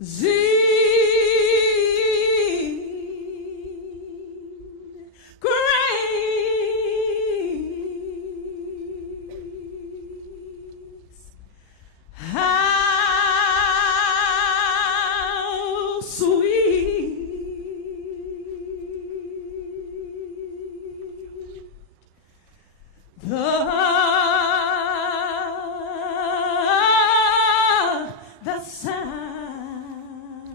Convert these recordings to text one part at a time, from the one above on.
How sweet the sound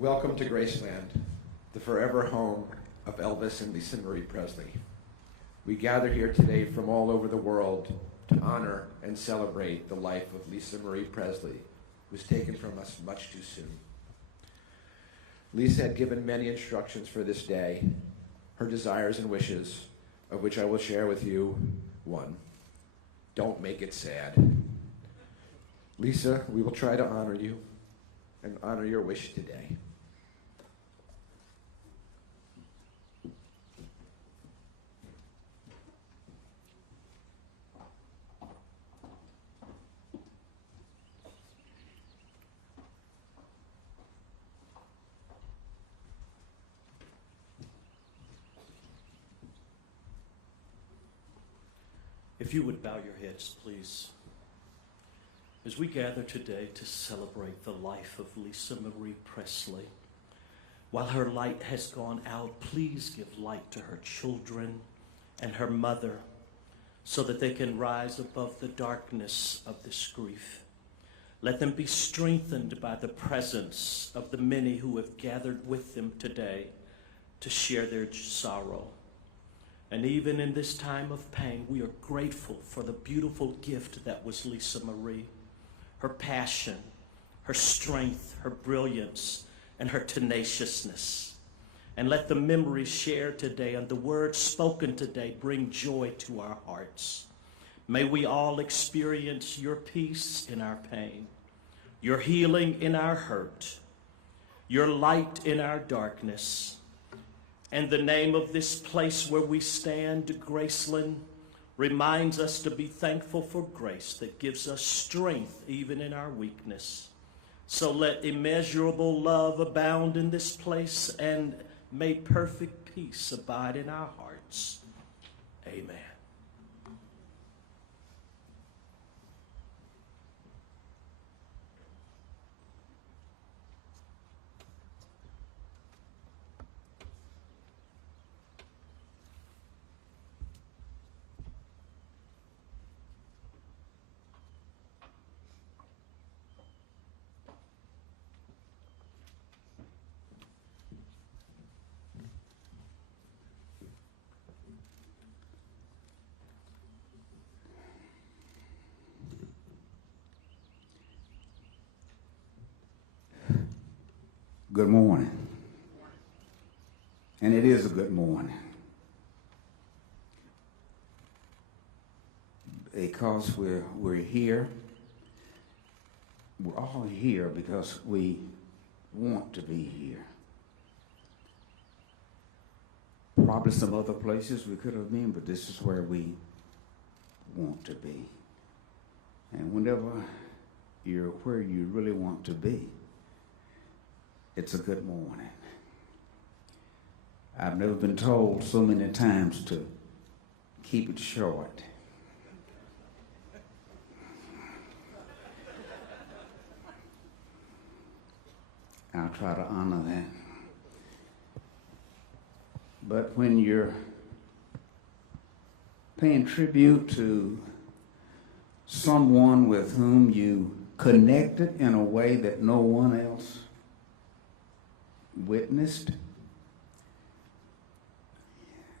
Welcome to Graceland, the forever home of Elvis and Marie Presley. We gather here today from all over the world to honor and celebrate the life of Marie Presley, who was taken from us much too soon. Lisa had given many instructions for this day, her desires and wishes, of which I will share with you one. Don't make it sad. Lisa, we will try to honor you and honor your wish today. If you would bow your heads, please. As we gather today to celebrate the life of Marie Presley, while her light has gone out, please give light to her children and her mother so that they can rise above the darkness of this grief. Let them be strengthened by the presence of the many who have gathered with them today to share their sorrow. And even in this time of pain, we are grateful for the beautiful gift that was Marie. Her passion, her strength, her brilliance, and her tenaciousness. And let the memories shared today and the words spoken today bring joy to our hearts. May we all experience your peace in our pain, your healing in our hurt, your light in our darkness. And the name of this place where we stand, Graceland, reminds us to be thankful for grace that gives us strength even in our weakness. So let immeasurable love abound in this place, and may perfect peace abide in our hearts. Amen. Good morning. And it is a good morning. Because we're here. We're all here because we want to be here. Probably some other places we could have been, but this is where we want to be. And whenever you're where you really want to be, it's a good morning. I've never been told so many times to keep it short. I'll try to honor that. But when you're paying tribute to someone with whom you connected in a way that no one else witnessed,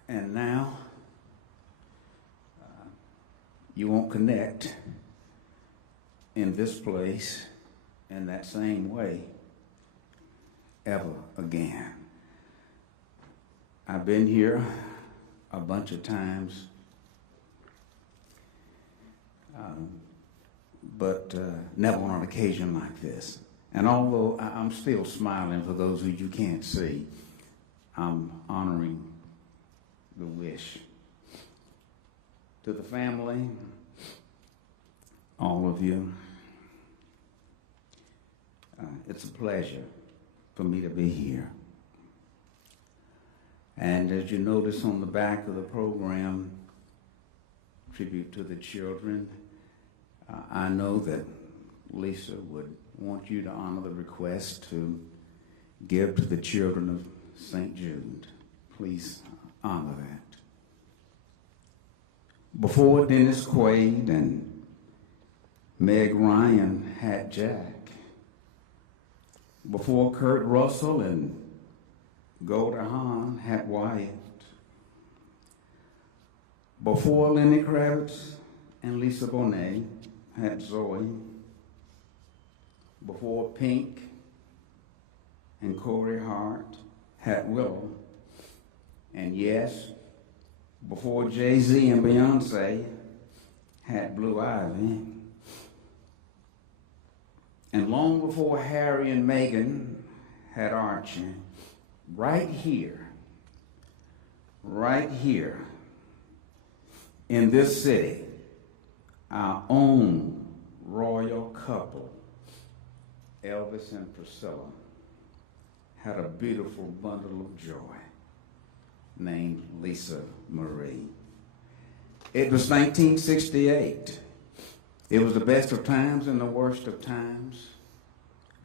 and now you won't connect in this place in that same way ever again. I've been here a bunch of times, but never on an occasion like this. And although I'm still smiling for those who you can't see, I'm honoring the wish. To the family, all of you, it's a pleasure for me to be here. And as you notice on the back of the program, tribute to the children, I know that Lisa would want you to honor the request to give to the children of St. Jude. Please honor that. Before Dennis Quaid and Meg Ryan had Jack, before Kurt Russell and Goldie Hawn had Wyatt, before Lenny Kravitz and Lisa Bonet had Zoe, before Pink and Corey Hart had Willow, and yes, before Jay-Z and Beyonce had Blue Ivy, and long before Harry and Meghan had Archie, right here in this city, our own royal couple, Elvis and Priscilla, had a beautiful bundle of joy named Lisa Marie. It was 1968. It was the best of times and the worst of times,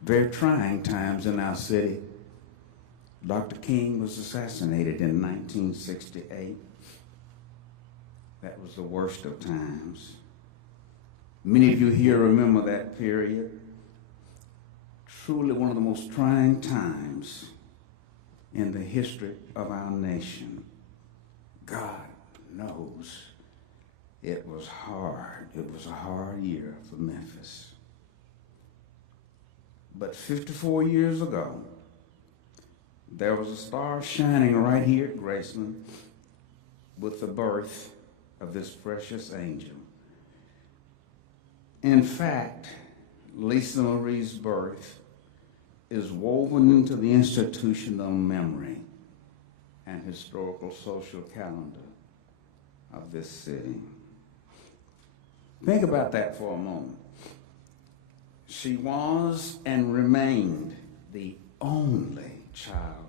very trying times in our city. Dr. King was assassinated in 1968. That was the worst of times. Many of you here remember that period. Truly one of the most trying times in the history of our nation. God knows it was hard. It was a hard year for Memphis. But 54 years ago, there was a star shining right here at Graceland with the birth of this precious angel. In fact, Lisa Marie's birth is woven into the institutional memory and historical social calendar of this city. Think about that for a moment. She was and remained the only child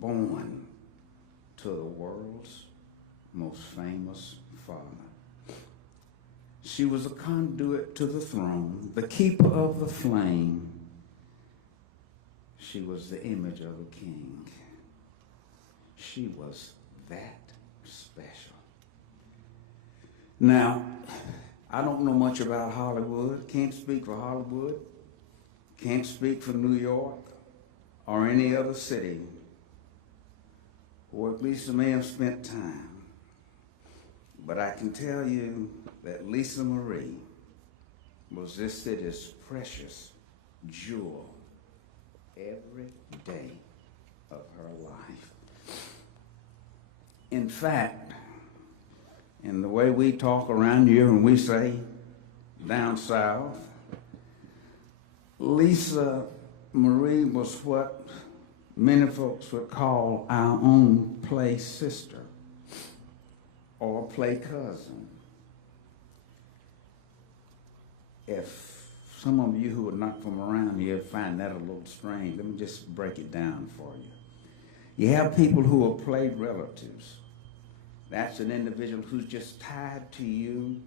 born to the world's most famous father. She was a conduit to the throne, the keeper of the flame. She was the image of a king. She was that special. Now, I don't know much about Hollywood, can't speak for Hollywood, can't speak for New York or any other city where Lisa may have spent time. But I can tell you that Lisa Marie was this city's precious jewel every day of her life. In fact, in the way we talk around here and we say down south, Lisa Marie was what many folks would call our own play sister or play cousin. If some of you who are not from around here find that a little strange, let me just break it down for you. You have people who are play relatives. That's an individual who's just tied to you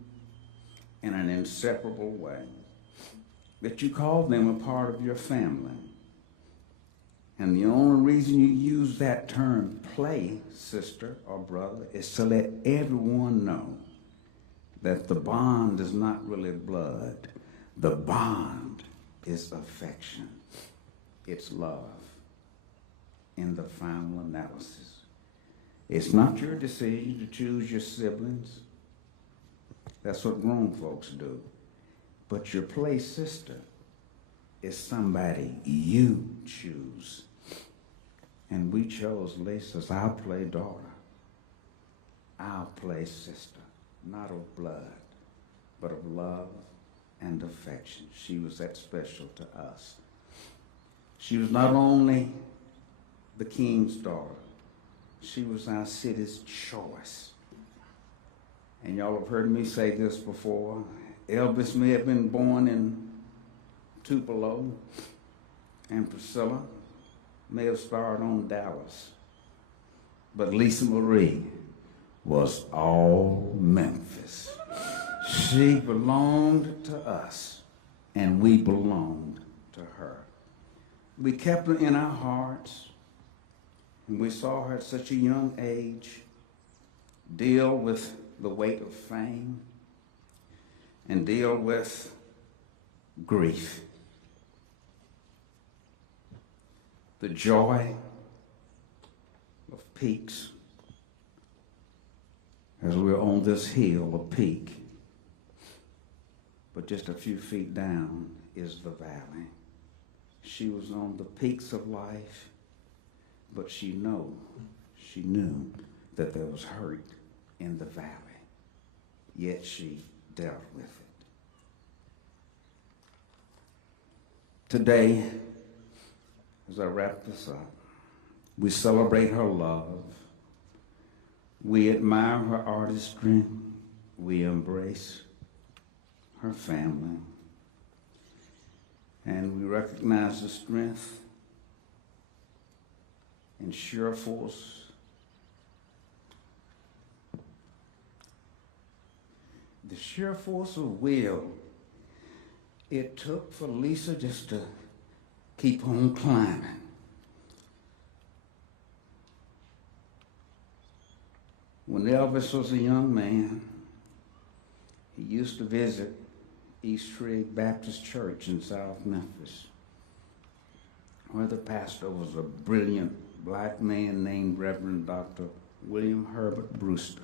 in an inseparable way, that you call them a part of your family. And the only reason you use that term, play sister or brother, is to let everyone know that the bond is not really blood. The bond is affection. It's love in the final analysis. It's not your decision to choose your siblings. That's what grown folks do. But your play sister is somebody you choose. And we chose Lisa as our play daughter, our play sister, not of blood, but of love and affection. She was that special to us. She was not only the king's daughter, she was our city's choice. And y'all have heard me say this before. Elvis may have been born in Tupelo, and Priscilla may have starred on Dallas. But Lisa Marie was all Memphis. She belonged to us, and we belonged to her. We kept her in our hearts, and we saw her at such a young age deal with the weight of fame and deal with grief. the joy of peaks as we're on this hill, a peak, but just a few feet down is the valley. She was on the peaks of life, but she knew that there was hurt in the valley, yet she dealt with it. Today, as I wrap this up, we celebrate her love. We admire her artistry. We embrace her family. And we recognize the strength and sheer force of will it took for Lisa just to keep on climbing. When Elvis was a young man, he used to visit East Trigg Baptist Church in South Memphis, where the pastor was a brilliant black man named Reverend Dr. William Herbert Brewster.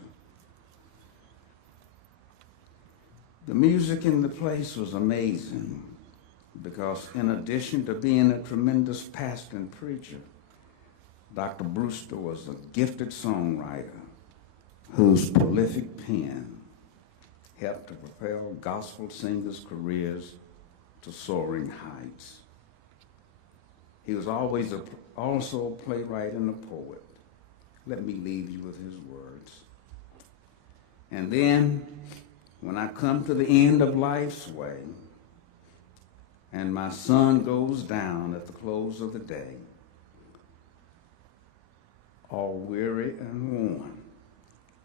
The music in the place was amazing because in addition to being a tremendous pastor and preacher, Dr. Brewster was a gifted songwriter whose prolific pen helped to propel gospel singers' careers to soaring heights. He was always also a playwright and a poet. Let me leave you with his words. And then, when I come to the end of life's way, and my sun goes down at the close of the day, all weary and worn,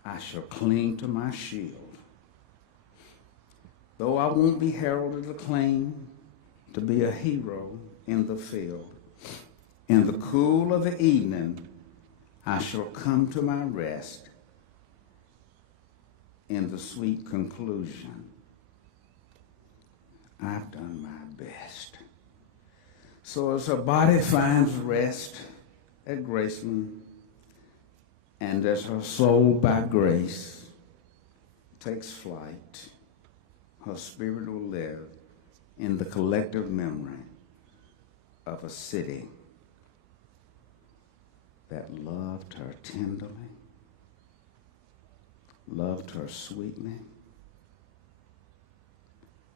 I shall cling to my shield. Though I won't be heralded or claimed to be a hero in the field, in the cool of the evening, I shall come to my rest in the sweet conclusion. I've done my best. So as her body finds rest at Graceland, and as her soul by grace takes flight, her spirit will live in the collective memory of a city that loved her tenderly, loved her sweetly,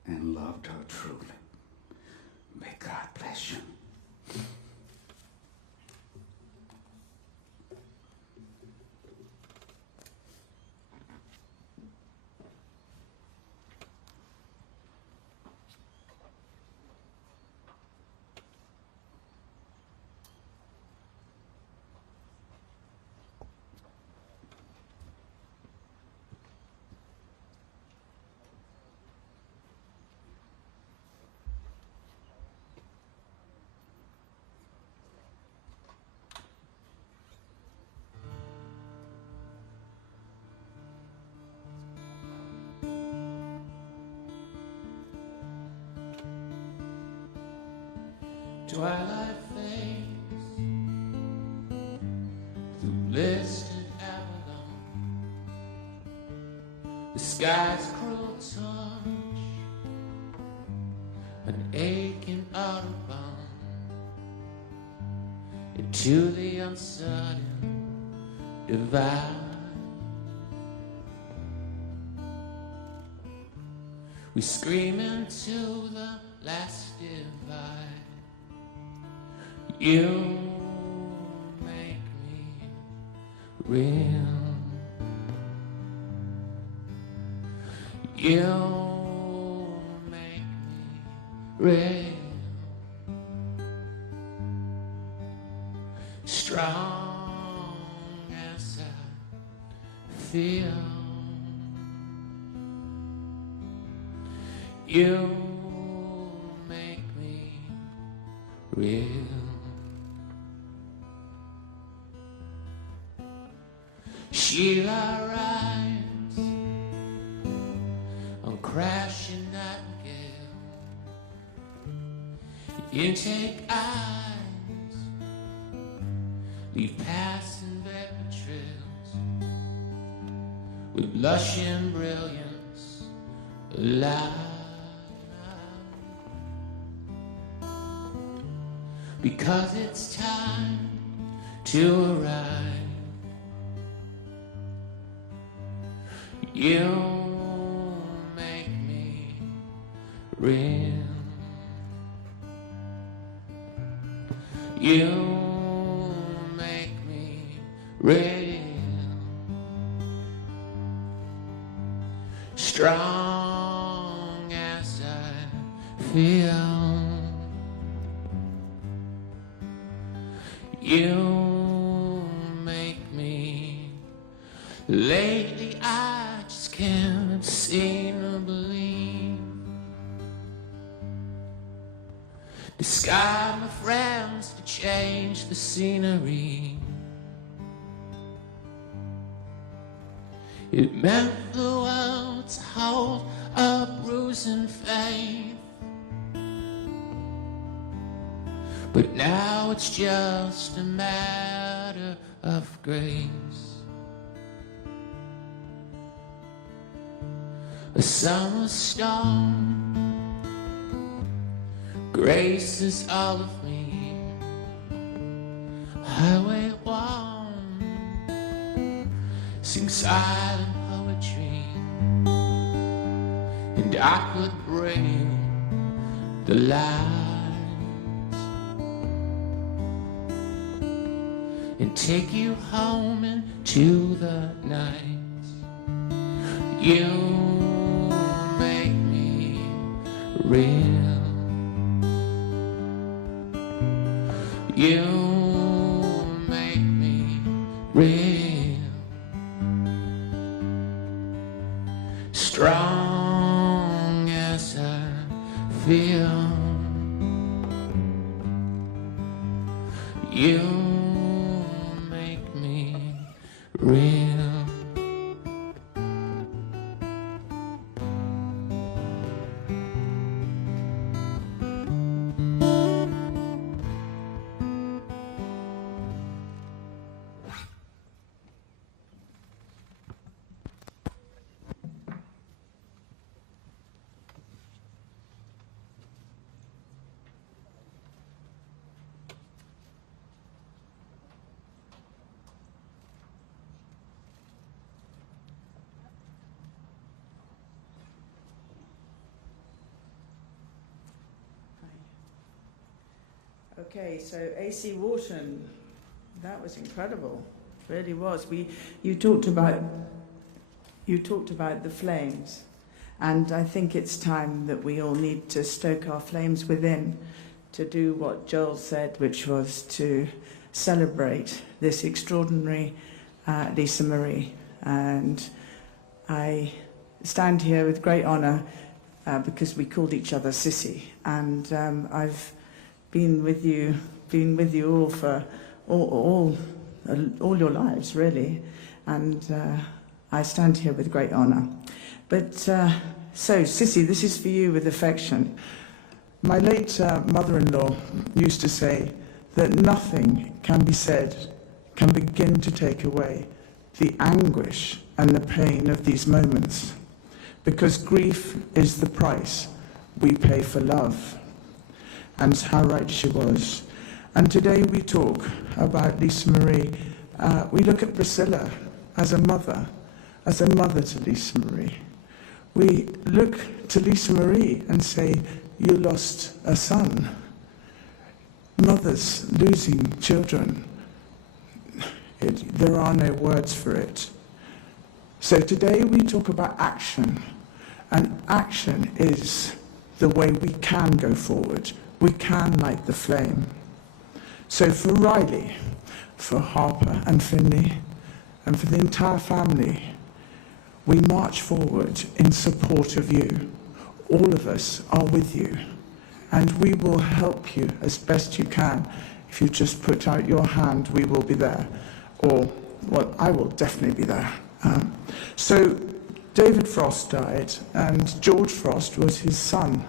and loved her truly. May God bless you. Twilight fades through blisted Avalon. The sky's cruel touch, an aching autobahn into the uncertain divide. We scream into the last divide. You make me real. You make me real. Strong as I feel. You make me real. Sheila rides on crashing nightingale. You take eyes leave passing vapor trails with blushing brilliance alive. Because it's time to arrive. You make me real. You make me real. Strong as I feel. You make me. Lately I just can't seem to believe the sky, my friends, to change the scenery. It meant the world to hold a bruising faith, but now it's just a matter of grace. A summer storm graces all of me. Highway 1 sings silent poetry, and I could bring you the lights and take you home into the night. You make me real. You make me real. Strong as I feel. You make me real. Okay, so AC Wharton, that was incredible. It really was. You talked about the flames, and I think it's time that we all need to stoke our flames within to do what Joel said, which was to celebrate this extraordinary Lisa Marie. And I stand here with great honour because we called each other Sissy, and I've been with you all for all your lives, really, and I stand here with great honour. But so, Sissy, this is for you with affection. My late mother-in-law used to say that nothing can be said can begin to take away the anguish and the pain of these moments, because grief is the price we pay for love. And how right she was. And today we talk about Lisa Marie. We look at Priscilla as a mother to Lisa Marie. We look to Lisa Marie and say, you lost a son. Mothers losing children. There are no words for it. So today we talk about action. And action is the way we can go forward. We can light the flame. So for Riley, for Harper and Finley, and for the entire family, we march forward in support of you. All of us are with you, and we will help you as best you can. If you just put out your hand, we will be there. Or, well, I will definitely be there. So David Frost died, and George Frost was his son.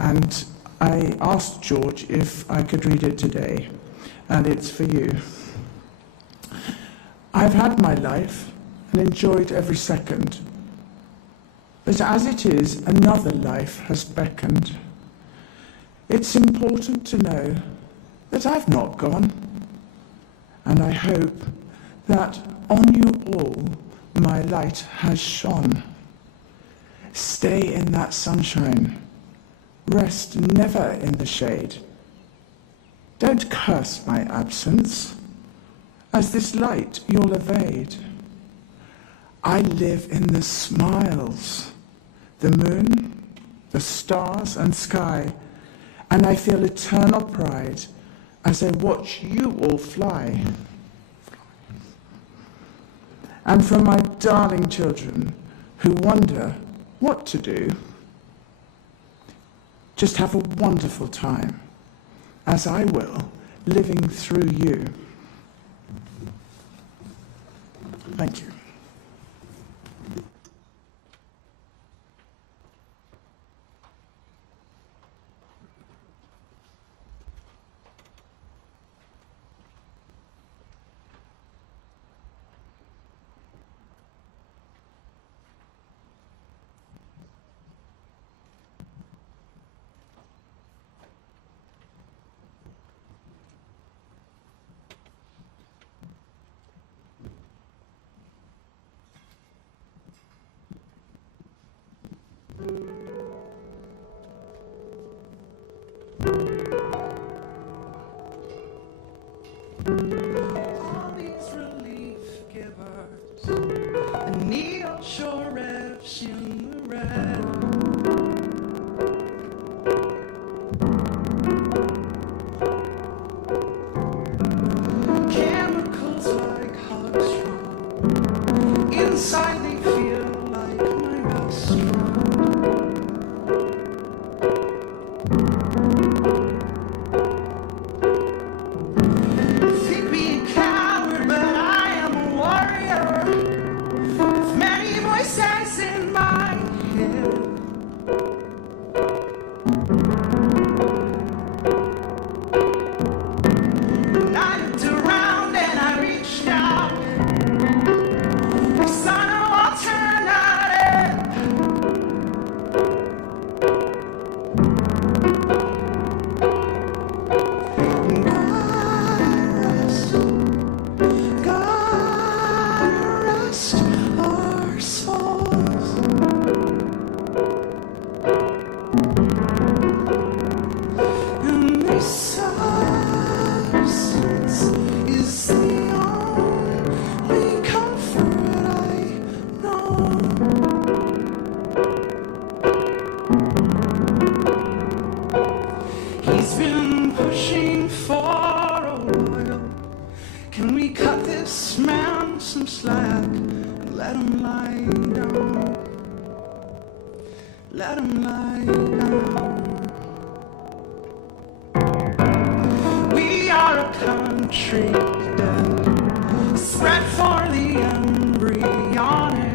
And I asked George if I could read it today, and it's for you. I've had my life and enjoyed every second. But as it is, another life has beckoned. It's important to know that I've not gone, and I hope that on you all my light has shone. Stay in that sunshine. Rest never in the shade. Don't curse my absence, as this light you'll evade. I live in the smiles, the moon, the stars and sky, and I feel eternal pride as I watch you all fly. And for my darling children who wonder what to do, just have a wonderful time, as I will, living through you. Thank you. All these relief givers, a needle sure reps in the red. Chemicals like hugs from inside, they feel like my best friend. Think me a coward, but I am a warrior with many voices in my head. And I looked around and I reached out. I saw no alternative. God rest our souls. And this absence is the only comfort I know. He's been pushing for a while. Can we cut this man some slack and let him lie down? Let him lie down. We are a country dead, spread for the embryonic.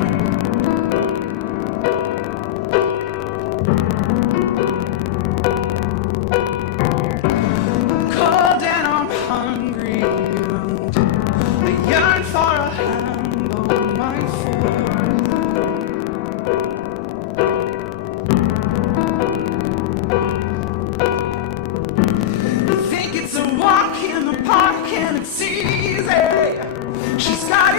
I'm cold and I'm hungry, and I yearn for a hand on my forehead. You think it's a walk in the park and it's easy. She's got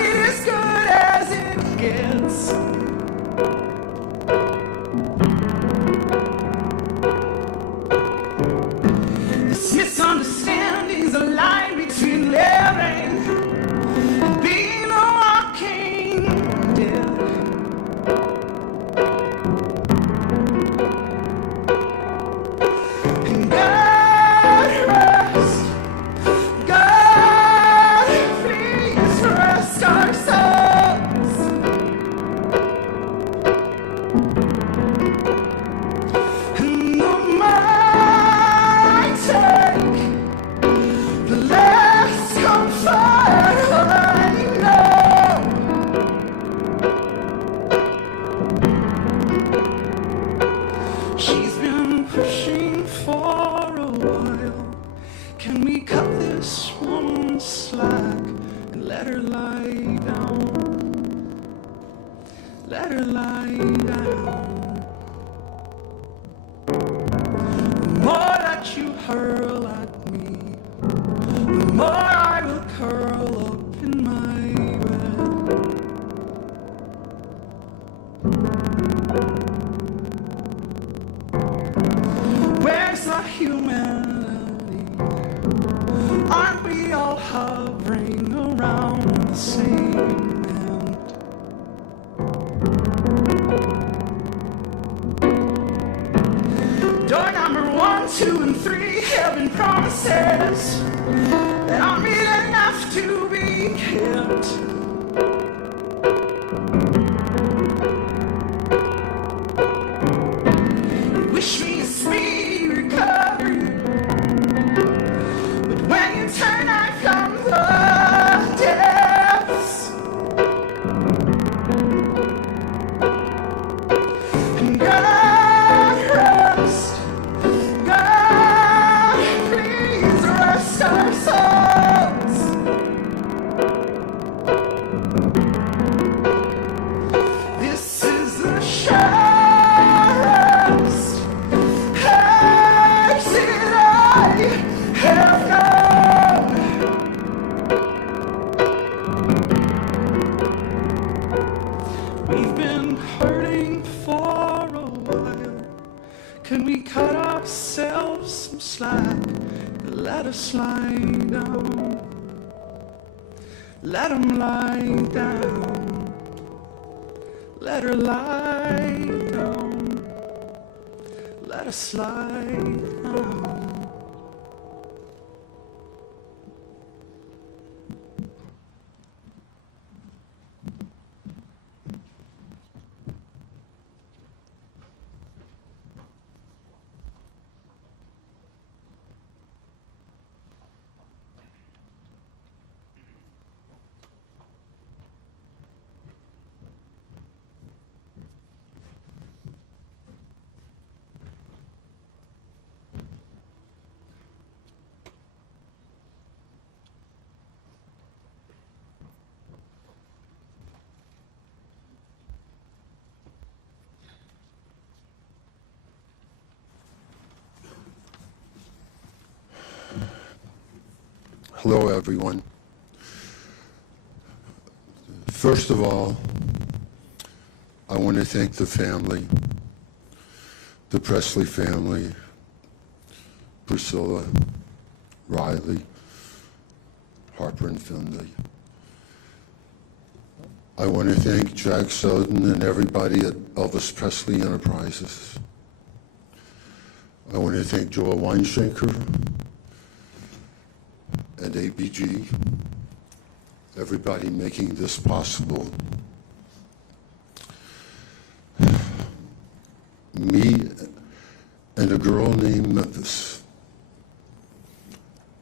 let her lie down. The more that you hurl at me, the more I will curl up in my bed. Where's the humanity? Aren't we all hovering around the same end? Door number 1, 2, and 3 have been promises that aren't real enough to be kept. You wish me a speedy recovery, but when you turn, I come the depths. And God rest, God please rest our souls. This is the surest exit I have known. We've been hurting for a while. Can we cut ourselves some slack? Let us lie down. Let 'em lie down. Let her lie down. Let us lie down. Hello, everyone. First of all, I want to thank the family, the Presley family, Priscilla, Riley, Harper, and Finley. I want to thank Jack Soden and everybody at Elvis Presley Enterprises. I want to thank Joel Weinshaker and ABG, everybody making this possible. Me and a girl named Memphis.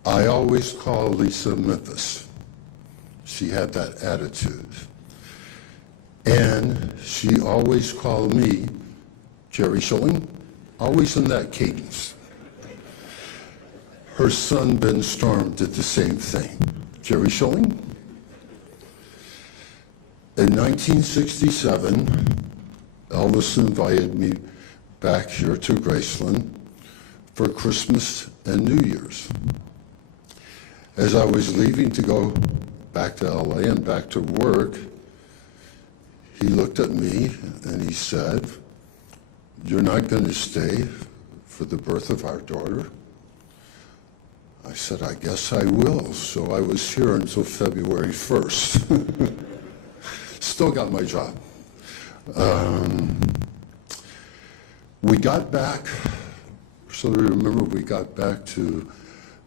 I always call Lisa Memphis. She had that attitude. And she always called me Jerry Schilling, always in that cadence. Her son, Ben Storm, did the same thing. Jerry Schilling. In 1967, Elvis invited me back here to Graceland for Christmas and New Year's. As I was leaving to go back to LA and back to work, he looked at me and he said, "You're not going to stay for the birth of our daughter?" I said, "I guess I will." So I was here until February 1st. Still got my job. We got back, so remember we got back to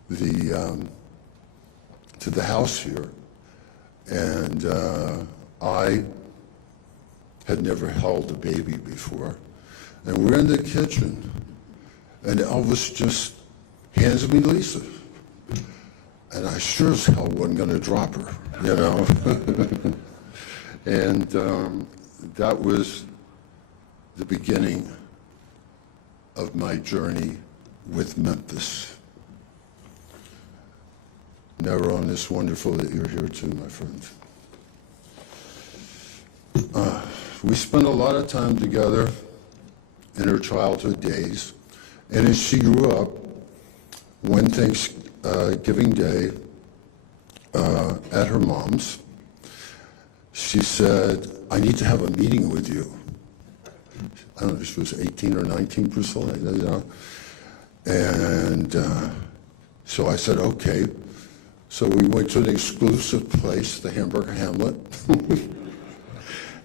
the house here, and I had never held a baby before. And we're in the kitchen, and Elvis just hands me Lisa. And I sure as hell wasn't going to drop her, you know. And that was the beginning of my journey with Memphis. Never on this wonderful that you're here too, my friends. we spent a lot of time together in her childhood days. And as she grew up, one Thanksgiving Day at her mom's, she said, I need to have a meeting with you. I don't know, she was 18 or 19 or so, you know. And so I said, okay. So we went to an exclusive place, the Hamburger Hamlet.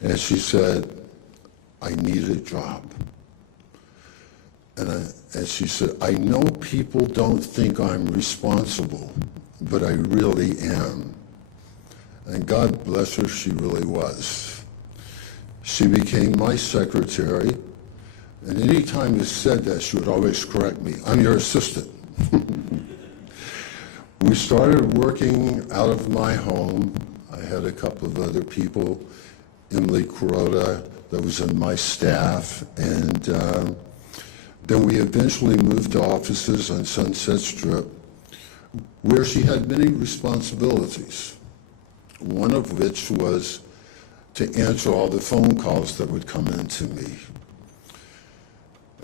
And she said, I need a job. And she said, I know people don't think I'm responsible, but I really am. And God bless her, she really was. She became my secretary, and any time you said that, she would always correct me. I'm your assistant. We started working out of my home. I had a couple of other people, Emily Kuroda, that was in my staff, and then we eventually moved to offices on Sunset Strip, where she had many responsibilities, one of which was to answer all the phone calls that would come in to me.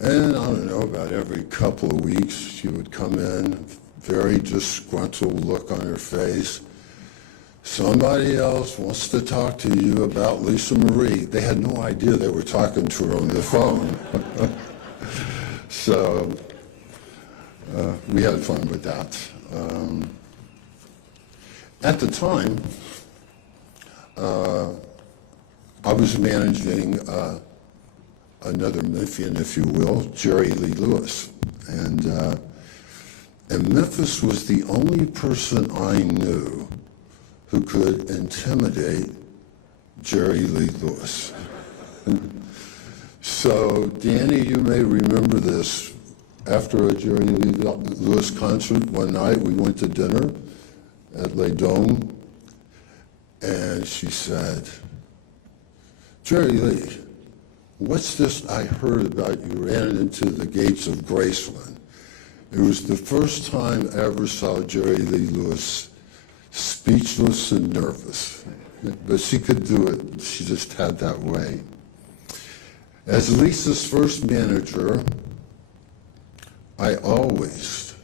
And I don't know, about every couple of weeks, she would come in, very disgruntled look on her face. Somebody else wants to talk to you about Lisa Marie. They had no idea they were talking to her on the phone. So we had fun with that. At the time, I was managing another Memphian, if you will, Jerry Lee Lewis. And Memphis was the only person I knew who could intimidate Jerry Lee Lewis. So, Danny, you may remember this. After a Jerry Lee Lewis concert one night, we went to dinner at Les Dômes, and she said, Jerry Lee, what's this I heard about you ran into the gates of Graceland? It was the first time I ever saw Jerry Lee Lewis speechless and nervous. But she could do it. She just had that way. As Lisa's first manager, I always,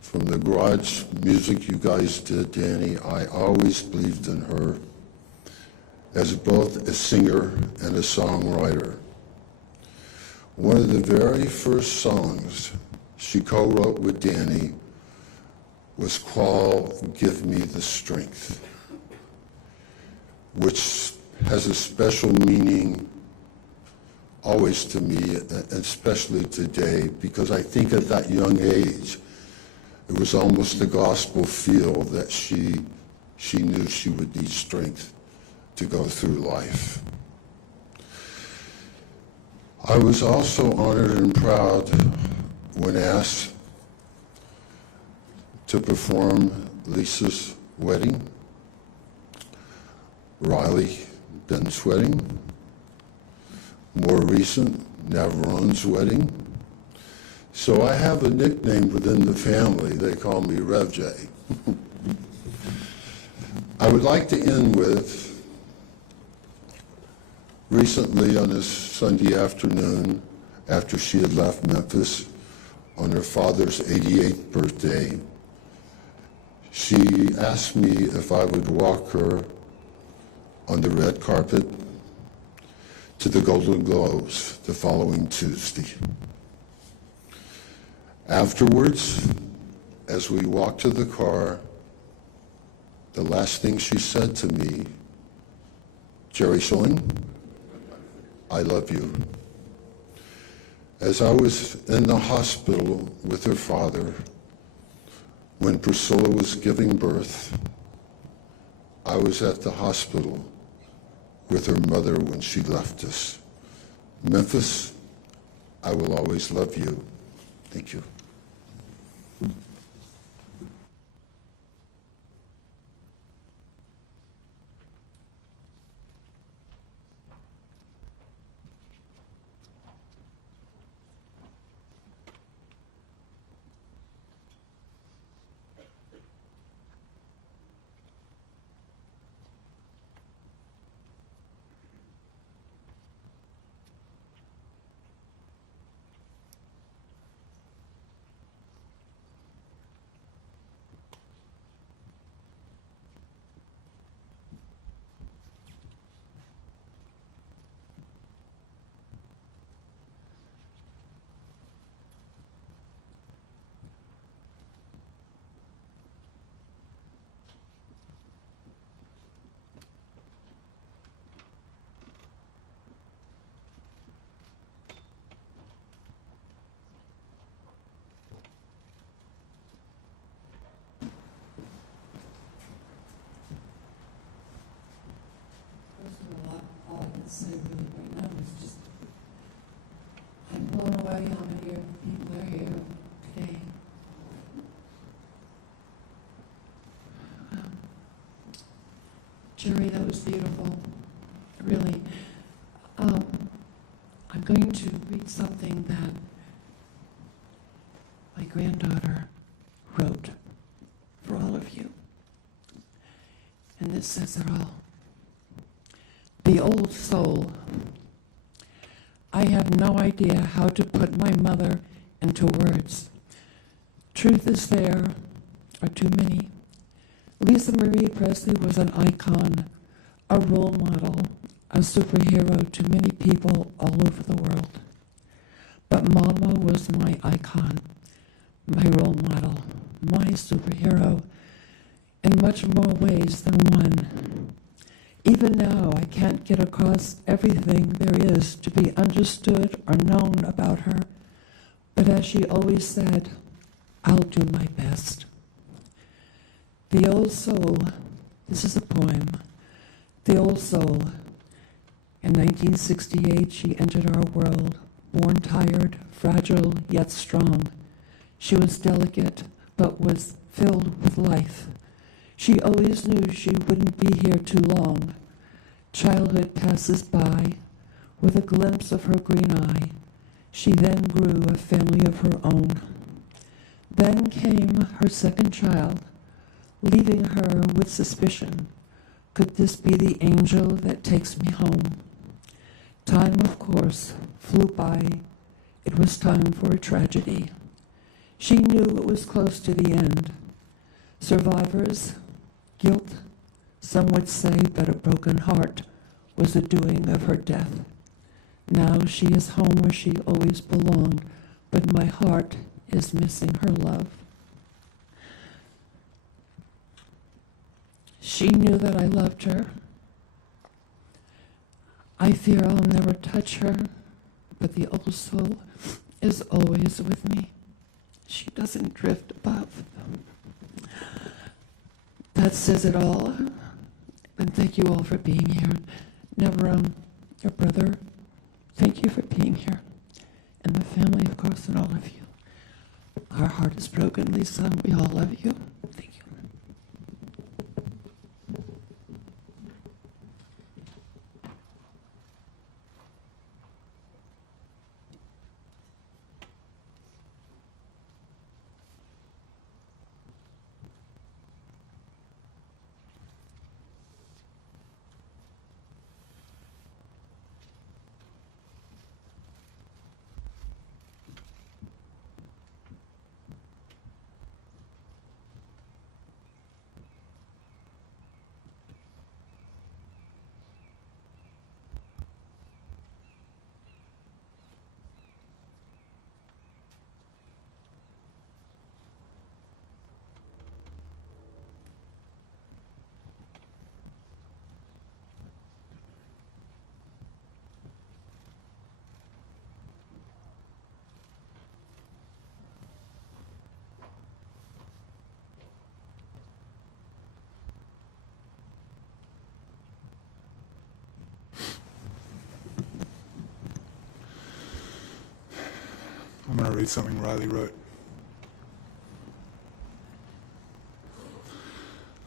from the garage music you guys did, Danny, I always believed in her as both a singer and a songwriter. One of the very first songs she co-wrote with Danny was called Give Me the Strength, which has a special meaning always to me, and especially today, because I think at that young age, it was almost a gospel feel that she knew she would need strength to go through life. I was also honored and proud when asked to perform Lisa's wedding, Riley Ben's wedding, more recent, Navarrone's wedding. So I have a nickname within the family. They call me Rev J. I would like to end with, recently on a Sunday afternoon, after she had left Memphis on her father's 88th birthday, she asked me if I would walk her on the red carpet to the Golden Globes the following Tuesday. Afterwards, as we walked to the car, the last thing she said to me, Jerry Schilling, I love you. As I was in the hospital with her father, when Priscilla was giving birth, I was at the hospital with her mother when she left us. Memphis, I will always love you. Thank you. to say really right now is just, I'm blown away how many of the people are here today. Jerry, that was beautiful, really. I'm going to read something that my granddaughter wrote for all of you. And this says it all. The old soul. I have no idea how to put my mother into words. Truth is there are too many. Lisa Marie Presley was an icon, a role model, a superhero to many people all over the world. But Mama was my icon, my role model, my superhero, in much more ways than one. Even now, I can't get across everything there is to be understood or known about her, but as she always said, I'll do my best. The old soul, this is a poem. The old soul. In 1968, she entered our world, born tired, fragile, yet strong. She was delicate, but was filled with life. She always knew she wouldn't be here too long. Childhood passes by. With a glimpse of her green eye, she then grew a family of her own. Then came her second child, leaving her with suspicion. Could this be the angel that takes me home? Time, of course, flew by. It was time for a tragedy. She knew it was close to the end. Survivors, guilt, some would say that a broken heart was the doing of her death. Now she is home where she always belonged, but my heart is missing her love. She knew that I loved her. I fear I'll never touch her, but the old soul is always with me. She doesn't drift above. That says it all. And thank you all for being here. Neverum, your brother, thank you for being here. And the family, of course, and all of you. Our heart is broken, Lisa. We all love you. Thank you. I'm going to read something Riley wrote.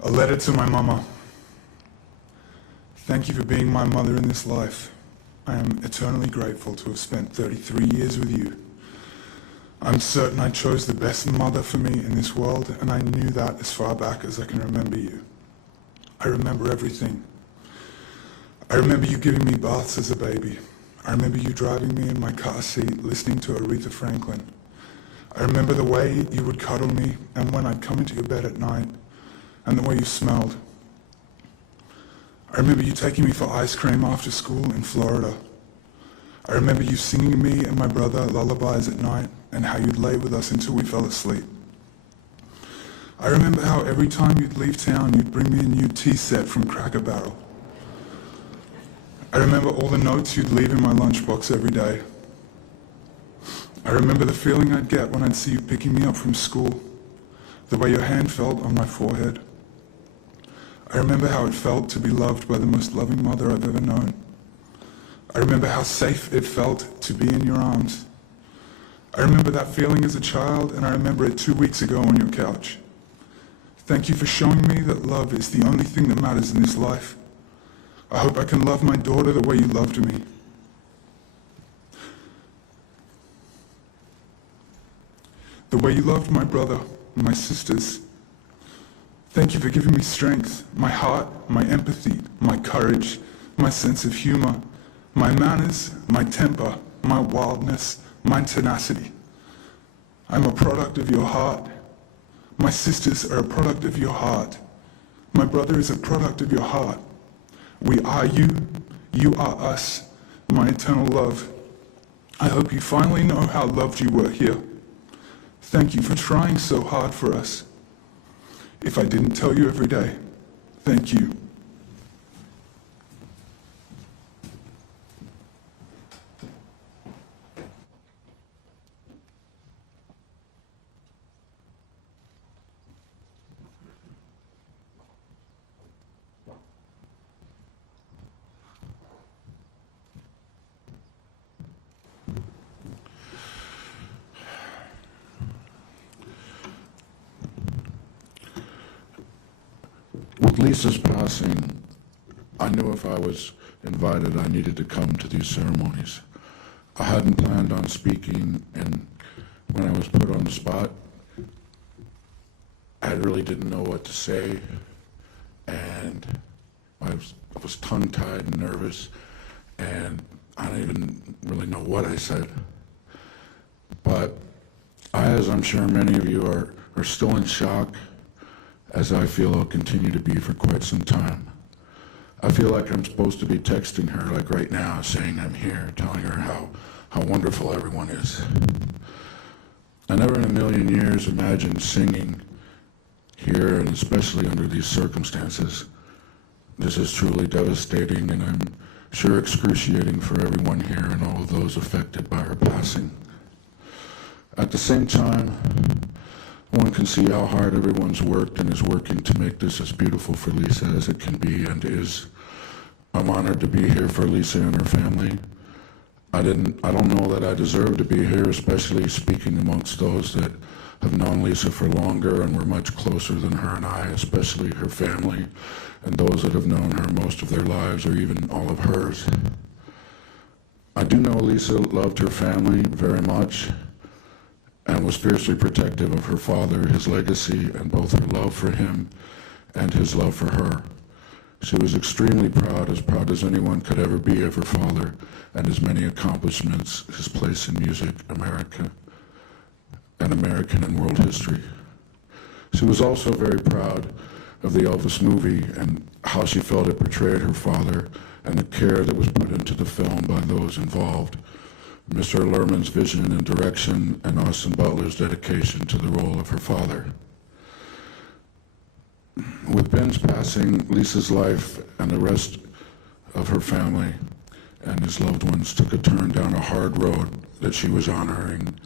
A letter to my mama. Thank you for being my mother in this life. I am eternally grateful to have spent 33 years with you. I'm certain I chose the best mother for me in this world, and I knew that as far back as I can remember you. I remember everything. I remember you giving me baths as a baby. I remember you driving me in my car seat listening to Aretha Franklin. I remember the way you would cuddle me and when I'd come into your bed at night and the way you smelled. I remember you taking me for ice cream after school in Florida. I remember you singing me and my brother lullabies at night and how you'd lay with us until we fell asleep. I remember how every time you'd leave town you'd bring me a new tea set from Cracker Barrel. I remember all the notes you'd leave in my lunchbox every day. I remember the feeling I'd get when I'd see you picking me up from school, the way your hand felt on my forehead. I remember how it felt to be loved by the most loving mother I've ever known. I remember how safe it felt to be in your arms. I remember that feeling as a child, and I remember it 2 weeks ago on your couch. Thank you for showing me that love is the only thing that matters in this life. I hope I can love my daughter the way you loved me. The way you loved my brother and my sisters. Thank you for giving me strength, my heart, my empathy, my courage, my sense of humor, my manners, my temper, my wildness, my tenacity. I'm a product of your heart. My sisters are a product of your heart. My brother is a product of your heart. We are you, you are us, my eternal love. I hope you finally know how loved you were here. Thank you for trying so hard for us. If I didn't tell you every day, thank you. With Lisa's passing, I knew if I was invited, I needed to come to these ceremonies. I hadn't planned on speaking, and when I was put on the spot, I really didn't know what to say, and I was tongue-tied and nervous, and I don't even really know what I said. But as I'm sure many of you are still in shock, as I feel I'll continue to be for quite some time. I feel like I'm supposed to be texting her like right now, saying I'm here, telling her how wonderful everyone is. I never in a million years imagined singing here, and especially under these circumstances. This is truly devastating, and I'm sure excruciating for everyone here and all of those affected by her passing. At the same time, one can see how hard everyone's worked and is working to make this as beautiful for Lisa as it can be and is. I'm honored to be here for Lisa and her family. I don't know that I deserve to be here, especially speaking amongst those that have known Lisa for longer and were much closer than her and I, especially her family and those that have known her most of their lives or even all of hers. I do know Lisa loved her family very much and was fiercely protective of her father, his legacy, and both her love for him and his love for her. She was extremely proud as anyone could ever be of her father and his many accomplishments, his place in music, America, and American and world history. She was also very proud of the Elvis movie and how she felt it portrayed her father and the care that was put into the film by those involved. Mr. Lerman's vision and direction, and Austin Butler's dedication to the role of her father. With Ben's passing, Lisa's life and the rest of her family and his loved ones took a turn down a hard road that she was honoring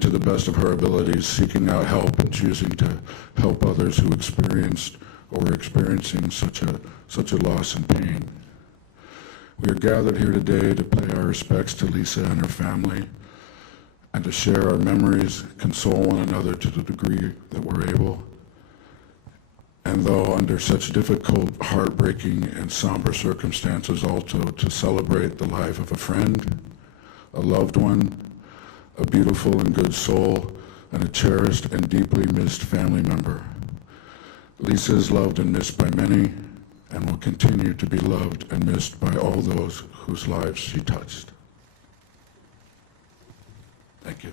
to the best of her abilities, seeking out help and choosing to help others who experienced or were experiencing such a loss and pain. We are gathered here today to pay our respects to Lisa and her family and to share our memories, console one another to the degree that we're able. And though under such difficult, heartbreaking, and somber circumstances, also to celebrate the life of a friend, a loved one, a beautiful and good soul, and a cherished and deeply missed family member. Lisa is loved and missed by many, and will continue to be loved and missed by all those whose lives she touched. Thank you.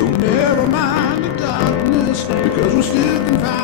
So never mind the darkness, because we still can find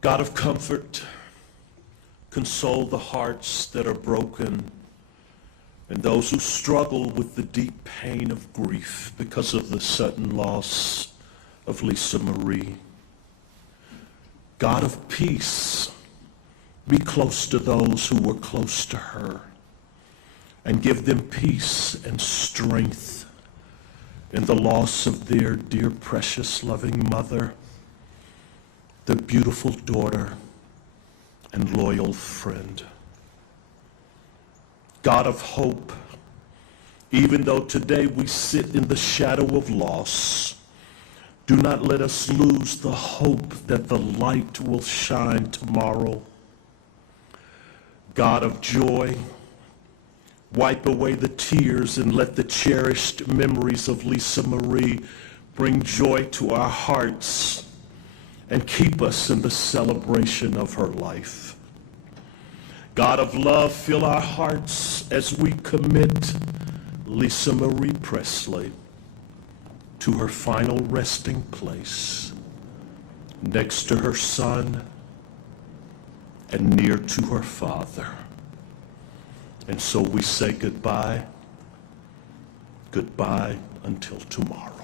God of comfort, console the hearts that are broken and those who struggle with the deep pain of grief because of the sudden loss of Lisa Marie. God of peace, be close to those who were close to her and give them peace and strength in the loss of their dear, precious, loving mother, their beautiful daughter, and loyal friend. God of hope, even though today we sit in the shadow of loss, do not let us lose the hope that the light will shine tomorrow. God of joy, wipe away the tears and let the cherished memories of Lisa Marie bring joy to our hearts and keep us in the celebration of her life. God of love, fill our hearts as we commit Lisa Marie Presley to her final resting place, next to her son and near to her father. And so we say goodbye, goodbye until tomorrow.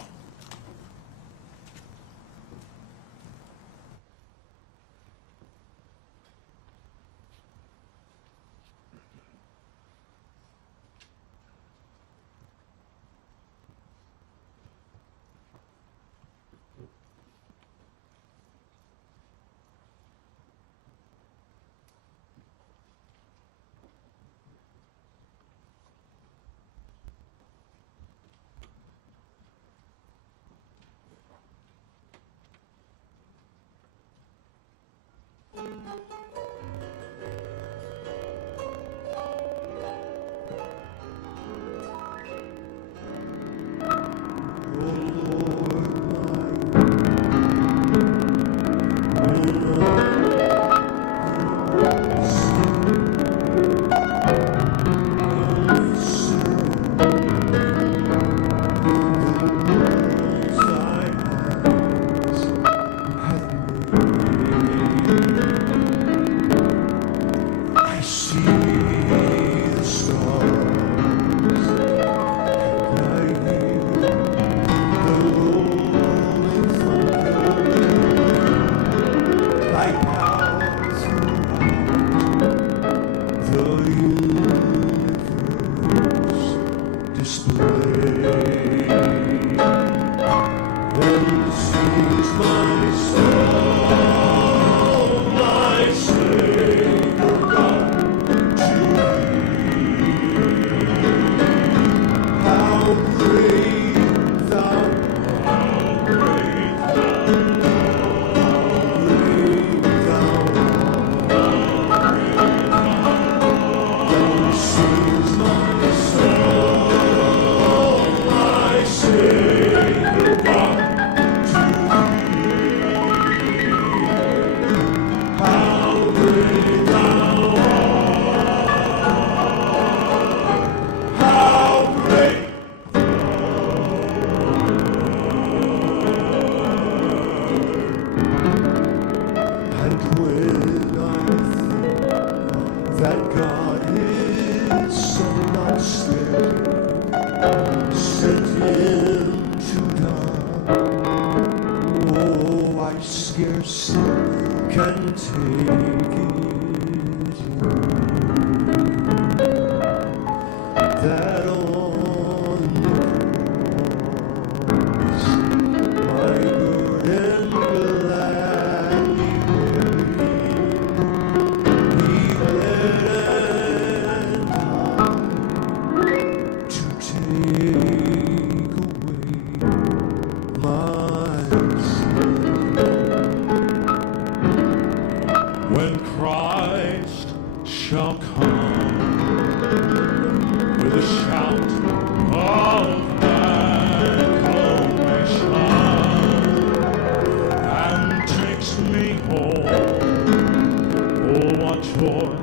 Joy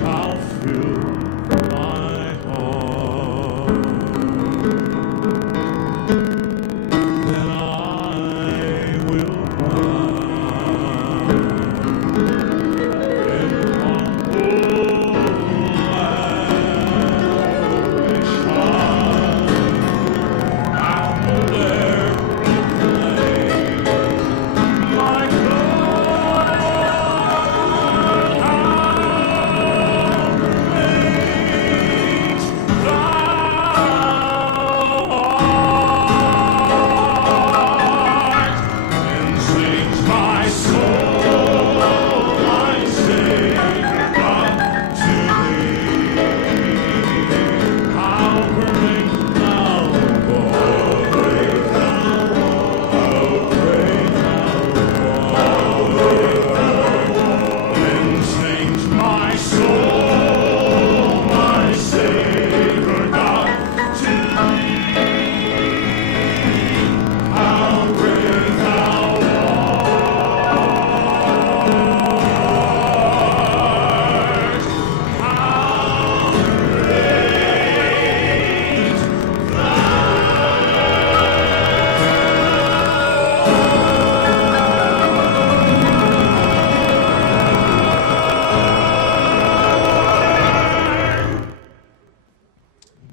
shall fill my heart.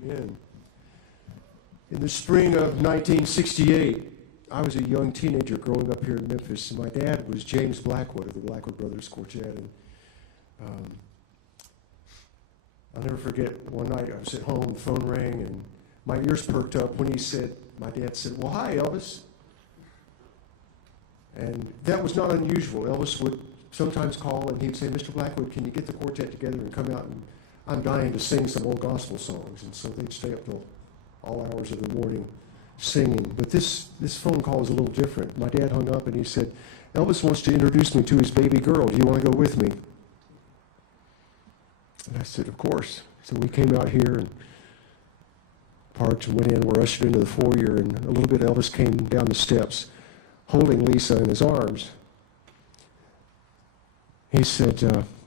Amen. In the spring of 1968, I was a young teenager growing up here in Memphis, and my dad was James Blackwood of the Blackwood Brothers Quartet. And I'll never forget, one night I was at home, the phone rang, and my ears perked up when my dad said, "Well, hi, Elvis." And that was not unusual. Elvis would sometimes call, and he'd say, "Mr. Blackwood, can you get the quartet together and come out? And I'm dying to sing some old gospel songs." And so they'd stay up till all hours of the morning singing. But this phone call was a little different. My dad hung up, and he said, "Elvis wants to introduce me to his baby girl. Do you want to go with me?" And I said, "Of course." So we came out here and parked and went in. We're ushered into the foyer, and a little bit Elvis came down the steps holding Lisa in his arms. He said,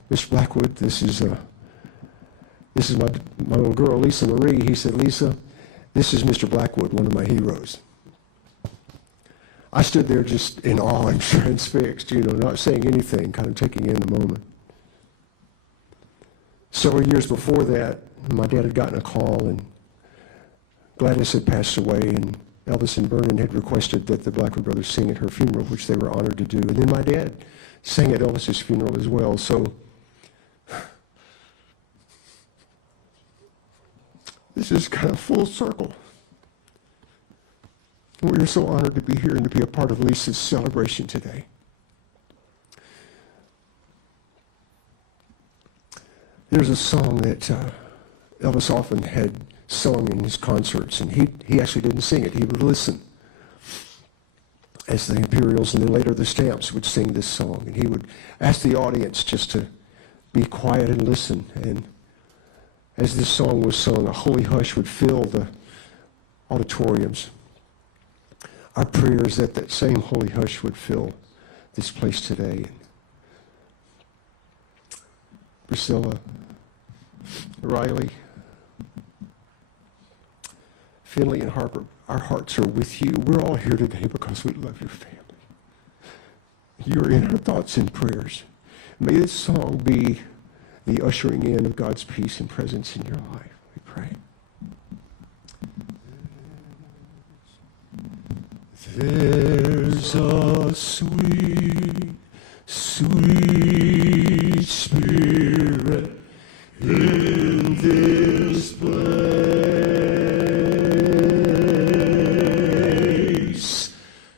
"Mr. Blackwood, this is my little girl, Lisa Marie." He said, "Lisa, this is Mr. Blackwood, one of my heroes." I stood there just in awe and transfixed, not saying anything, kind of taking in the moment. Several years before that, my dad had gotten a call, and Gladys had passed away, and Elvis and Vernon had requested that the Blackwood Brothers sing at her funeral, which they were honored to do. And then my dad sang at Elvis's funeral as well. So this is kind of full circle. We are so honored to be here and to be a part of Lisa's celebration today. There's a song that Elvis often had sung in his concerts, and he actually didn't sing it. He would listen as the Imperials and then later the Stamps would sing this song, and he would ask the audience just to be quiet and listen. And as this song was sung, a holy hush would fill the auditoriums. Our prayer is that that same holy hush would fill this place today. Priscilla, Riley, Finley, and Harper, our hearts are with you. We're all here today because we love your family. You're in our thoughts and prayers. May this song be the ushering in of God's peace and presence in your life. We pray. There's a sweet, sweet spirit in this place,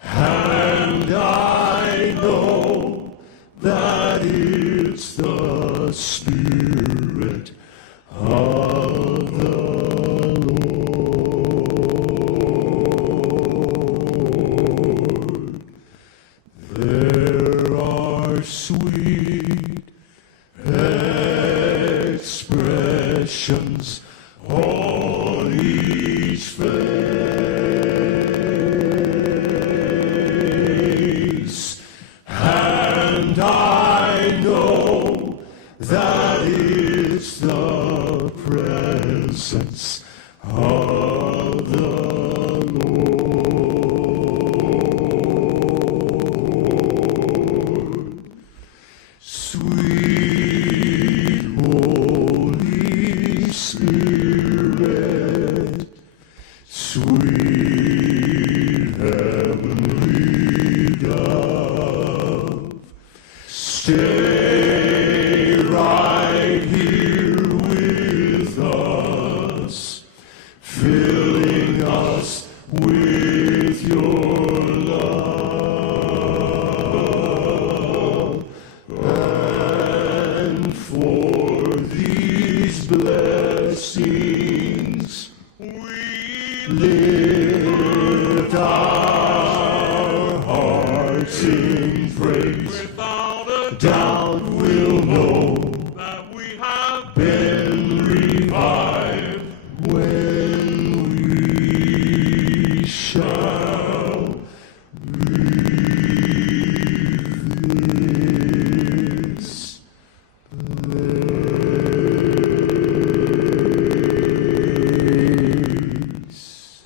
and I know that it's the Spirit of the Lord. There are sweet expressions on each face, and I know that it's the presence of the Lord. Sweet Holy Spirit, sweet heavenly dove, stay right here with us, filling us with your love. And for these blessings, we lift our hearts in praise. Without a doubt we'll know that we have been revived when we shall breathe this place.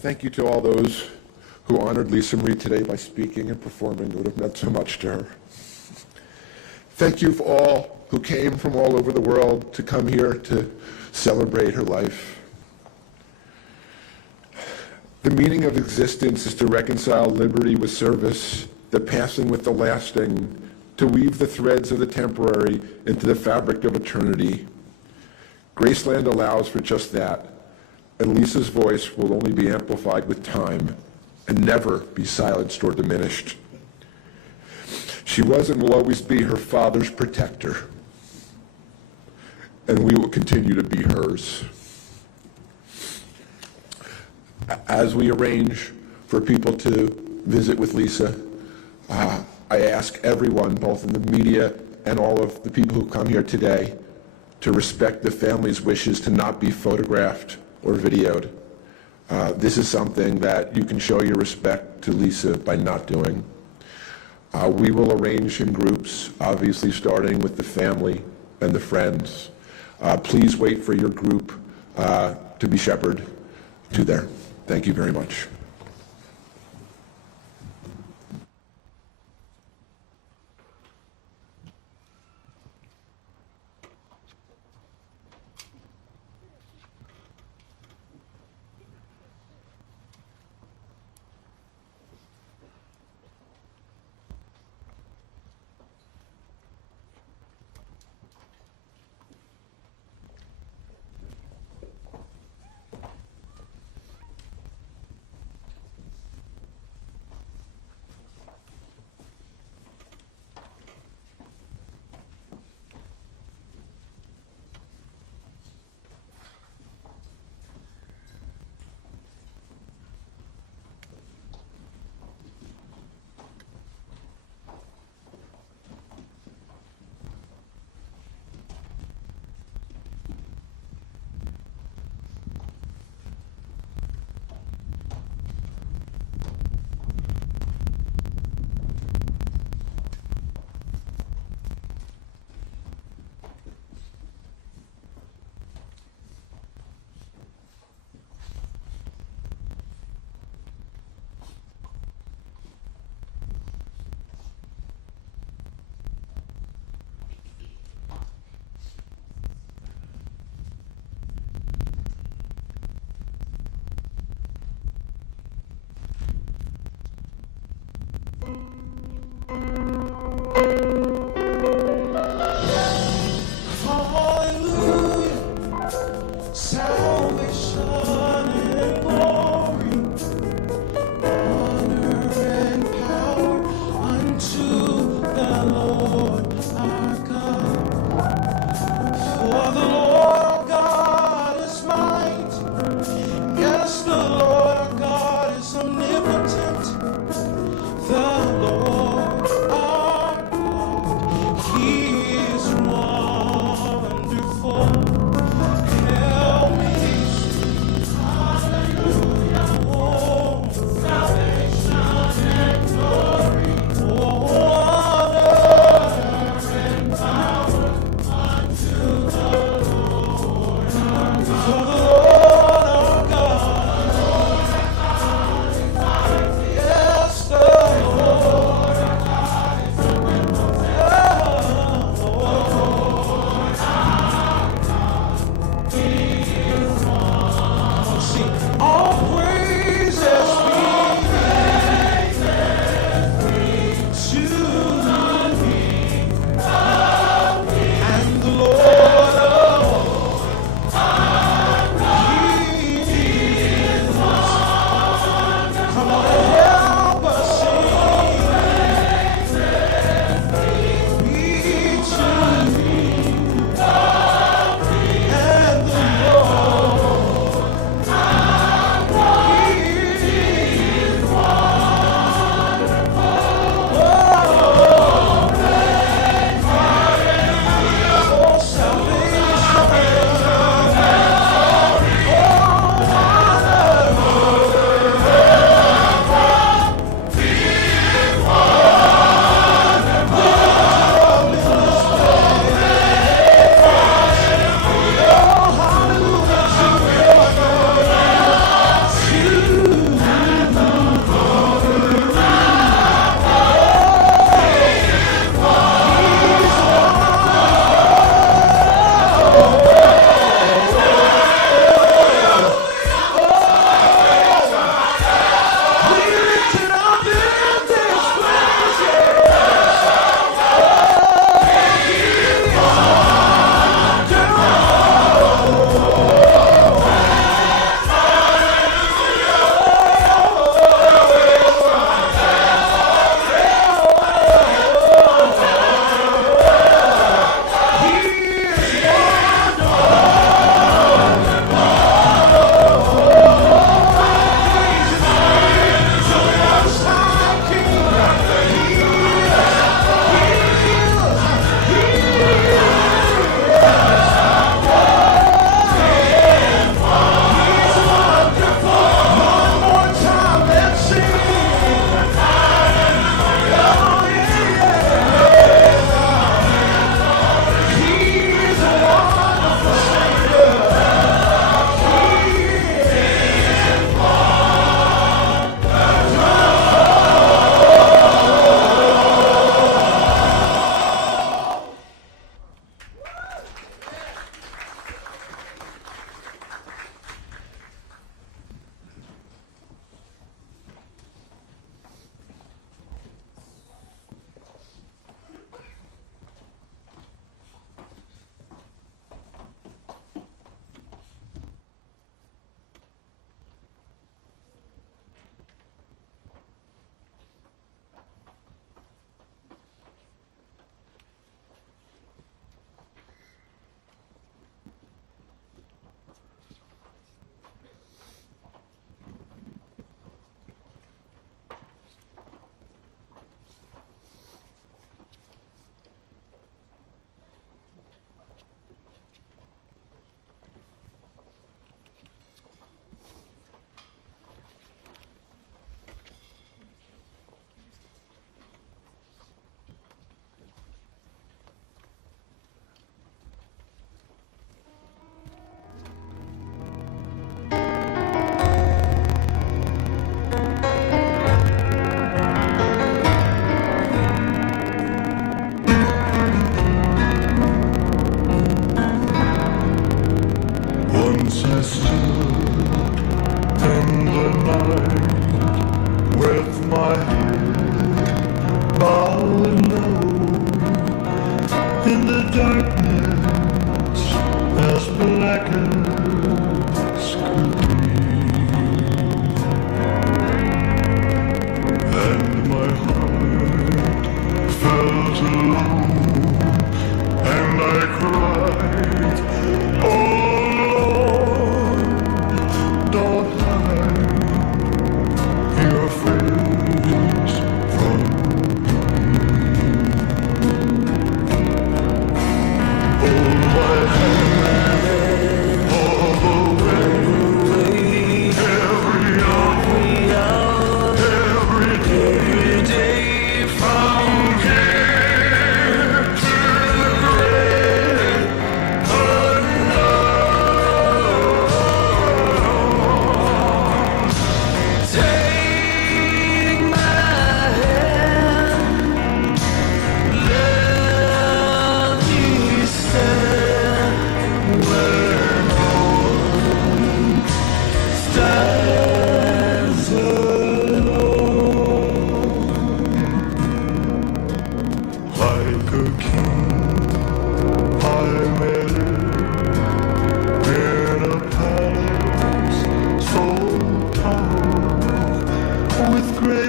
Thank you to all those who honored Lisa Marie today by speaking and performing. It would have meant so much to her. Thank you for all who came from all over the world to come here to celebrate her life. The meaning of existence is to reconcile liberty with service, the passing with the lasting, to weave the threads of the temporary into the fabric of eternity. Graceland allows for just that, and Lisa's voice will only be amplified with time and never be silenced or diminished. She was and will always be her father's protector, and we will continue to be hers. As we arrange for people to visit with Lisa, I ask everyone, both in the media and all of the people who come here today, to respect the family's wishes to not be photographed or videoed. This is something that you can show your respect to Lisa by not doing. We will arrange in groups, obviously starting with the family and the friends. Please wait for your group to be shepherded to there. Thank you very much.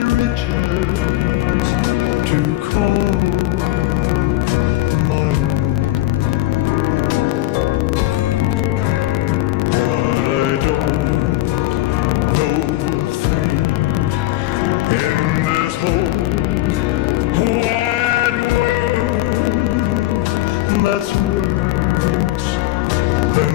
riches to call my own. But I don't know a thing in this whole wide world that's worse than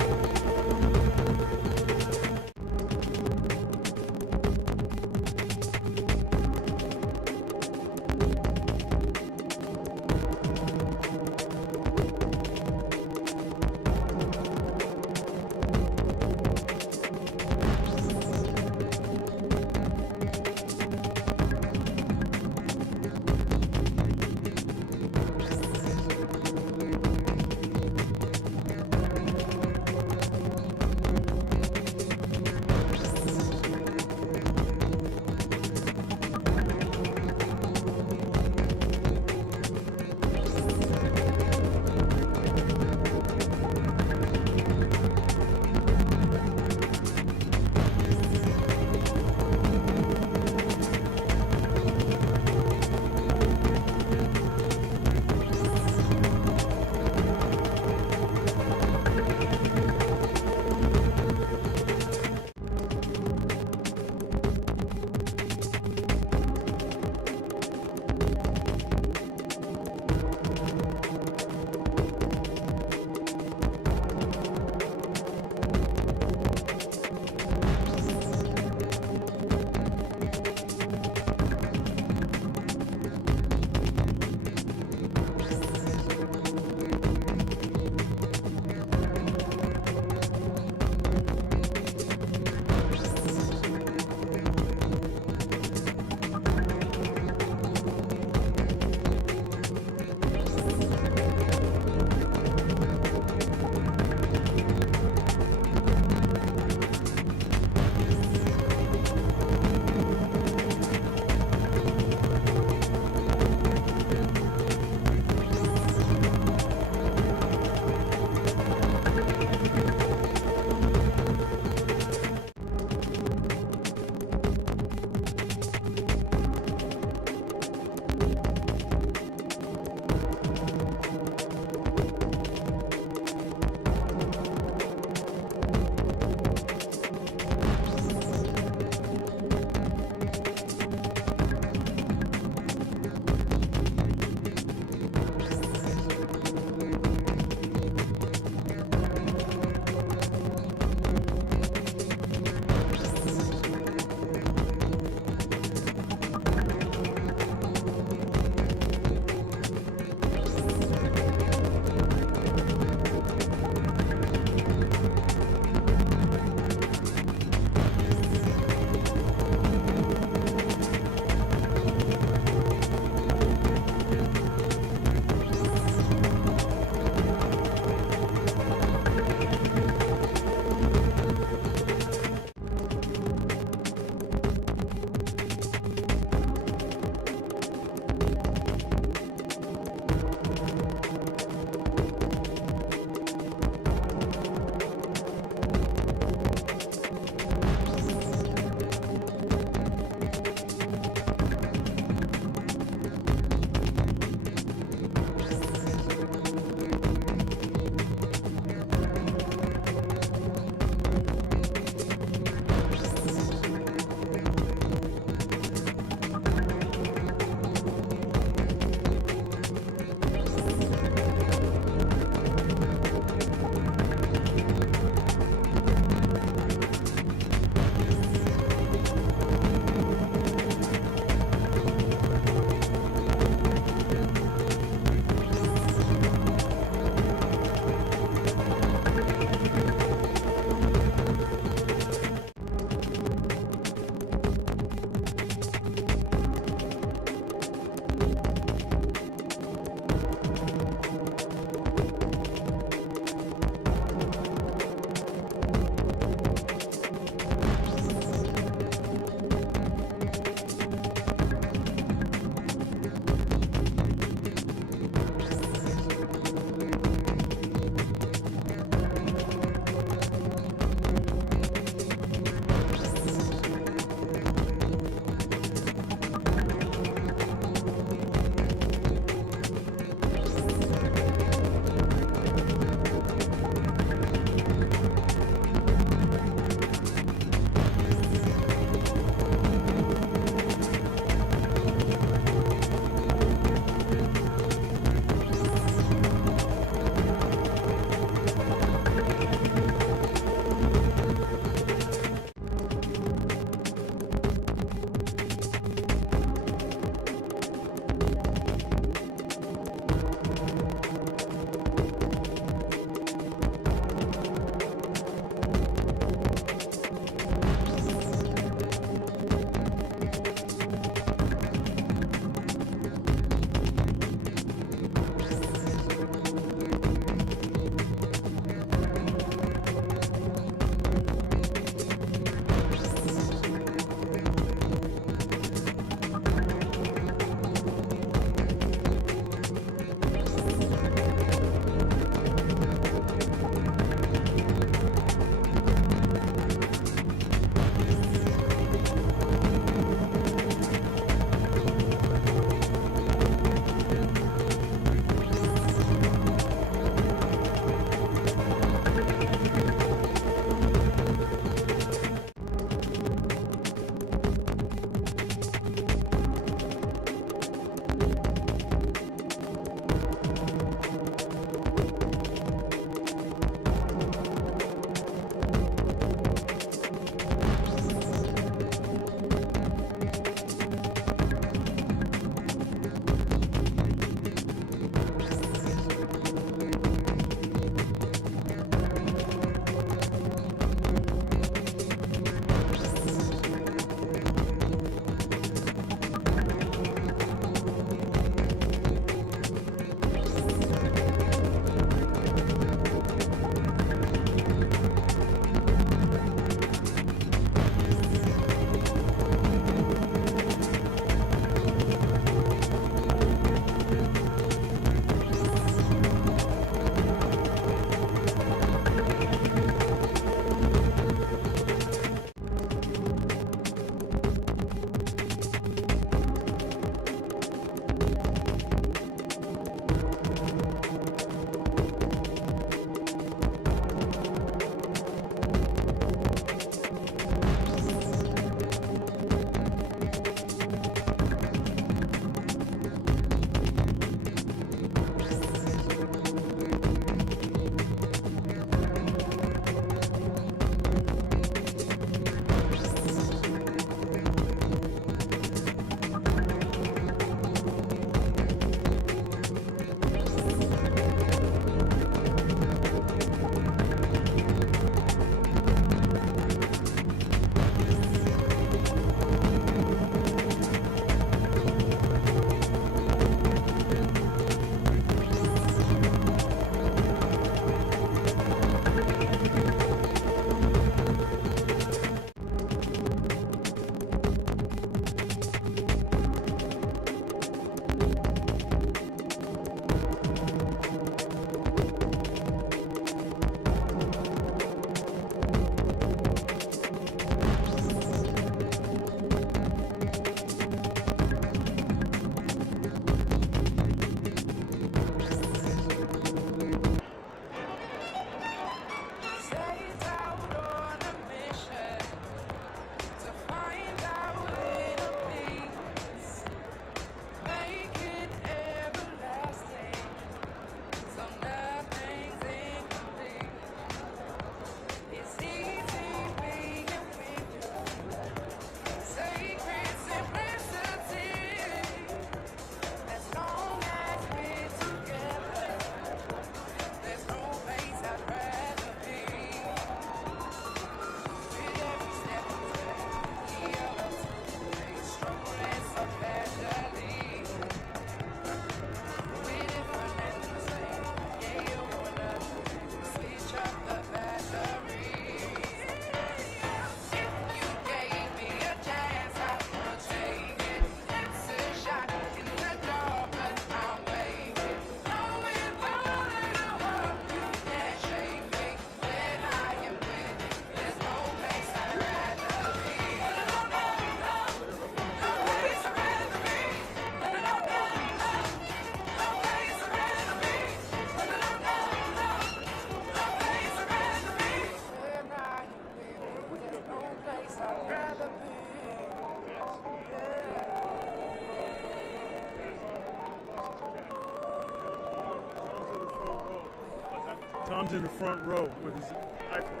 Tom's in the front row with his iPhone.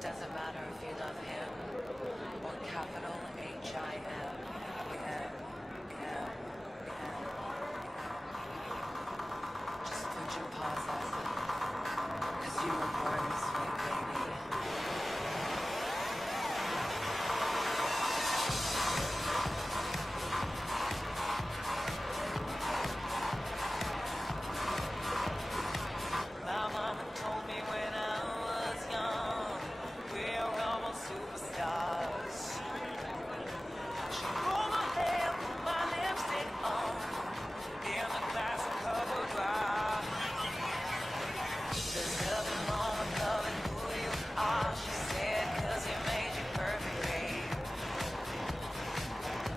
Doesn't matter if you love him or capital H-I-M. Just put your paws on it, 'cause you were born this way, baby. My mama told me when I was young, we're almost superstars. She rolled my hair, put my lipstick on, in the glass of cover dry. There's nothing wrong with loving who you are, she said, 'cause he made you perfect, babe.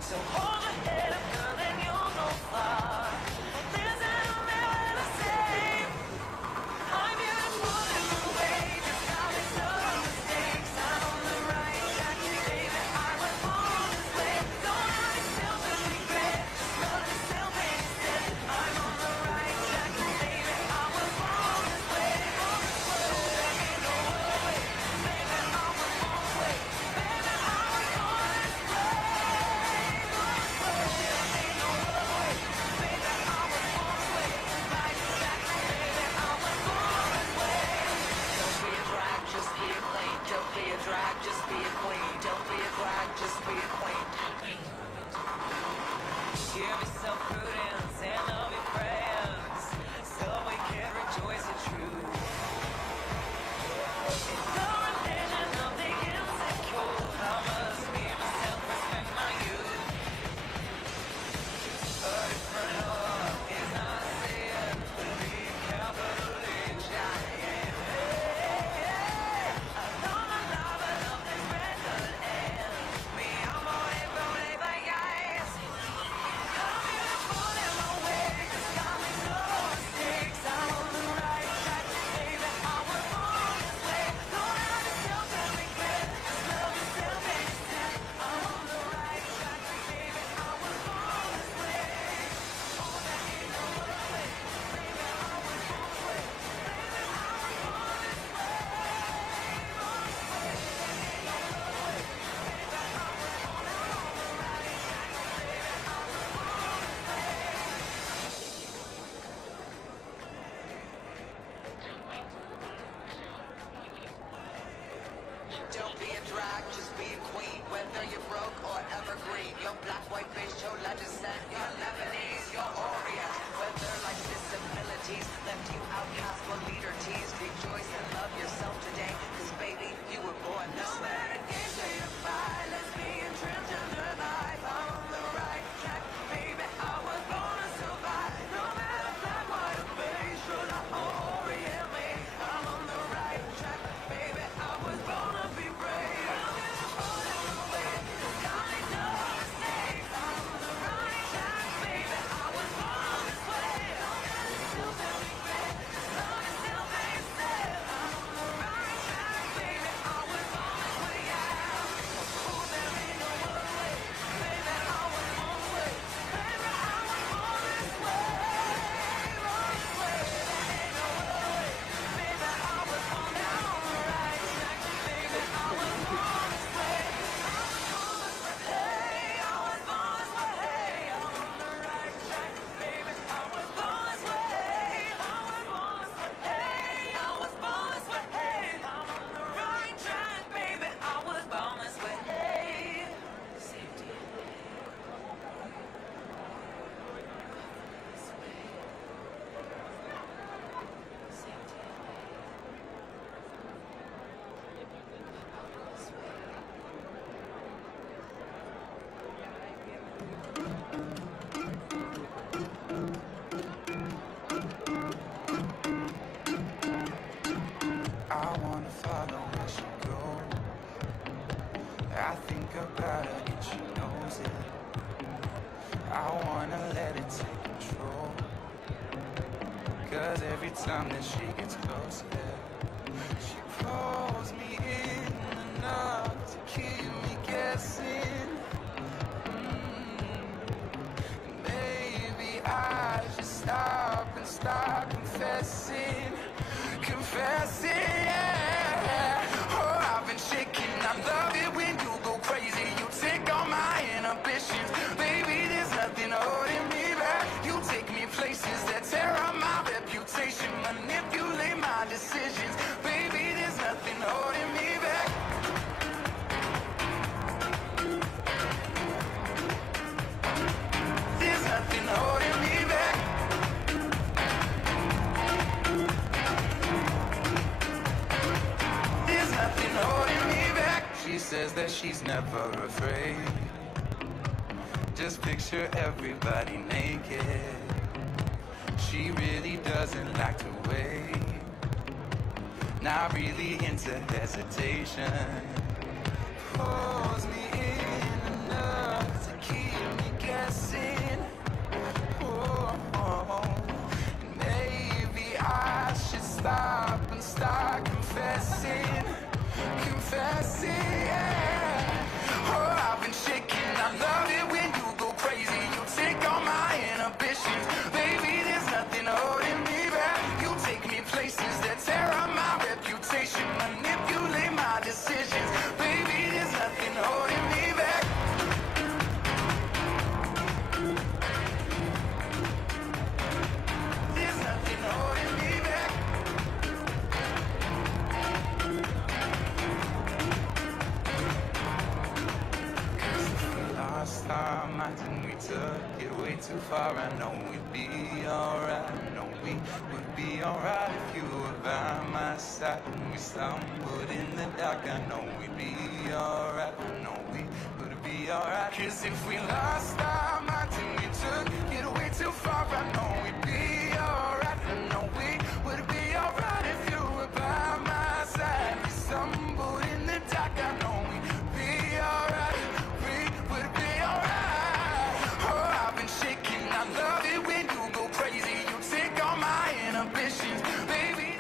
So hold your head up, girl, and you'll go far. This is never the same. I'm beautiful in my way, just got me some mistakes. I'm on the right track, baby, I was born this way. Don't have yourself to regret, just love yourself instead. I'm on the right track, baby, I was born this way. Ain't no other way, baby, I was born this way. Baby, I was born this way. Ain't no other way, baby, I was born this way. Right track, baby, I was born this way. Don't be a drag, just be a queen. Don't be a drag, just be a queen. Don't be a drag, just be a queen. Give me some prudence and love your friends, so we can rejoice in truth. In the religion of the insecure, I must be myself, respect my youth. A different love is not a sin, believe capital H-I-M. I know my love, but nothing's better than me. I'm on it, by guys. I'm beautiful in my way, just got me no mistakes. I'm on the right track, baby, I was born this way. Don't I wanna follow where she goes. I think about her and she knows it. I wanna let it take control. Cause every time that she gets closer, she pulls me in enough to keep me guessing. Maybe I should stop and start confessing. Confessing, yeah. Oh, I've been shaking. I love it when you go crazy. You take all my inhibitions. Baby, there's nothing holding me back. You take me places that tear up my reputation. Manipulate my decisions. Baby, there's nothing holding me back. There's nothing holding me back. There's nothing holding me back. She says that she's never afraid. Just picture everybody naked. She really doesn't like to wait. Not really into hesitation. Pulls me in enough to keep me guessing. Oh, maybe I should stop and start confessing. Confessing, yeah. Oh, I've been shaking. I love it when you go crazy. You take all my inhibitions. Baby, there's nothing holding me back. You take me places that tear up my reputation. Manipulate my decisions. Baby, there's nothing holding me back. There's nothing holding me back. Lost our minds and we took it way too far. I know we'd be alright. I know we would be alright if you were by my side. When we stumbled in the dark, I know we'd be alright. I know we would be alright. Cause if we lost our minds and we took it way too far, I know we'd be alright. I know we would be alright if you were by my side. We stumbled in the dark, I know we'd be alright. Would be alright. Oh, I've been shaking. I love it when you go crazy. You take all my inhibitions, baby.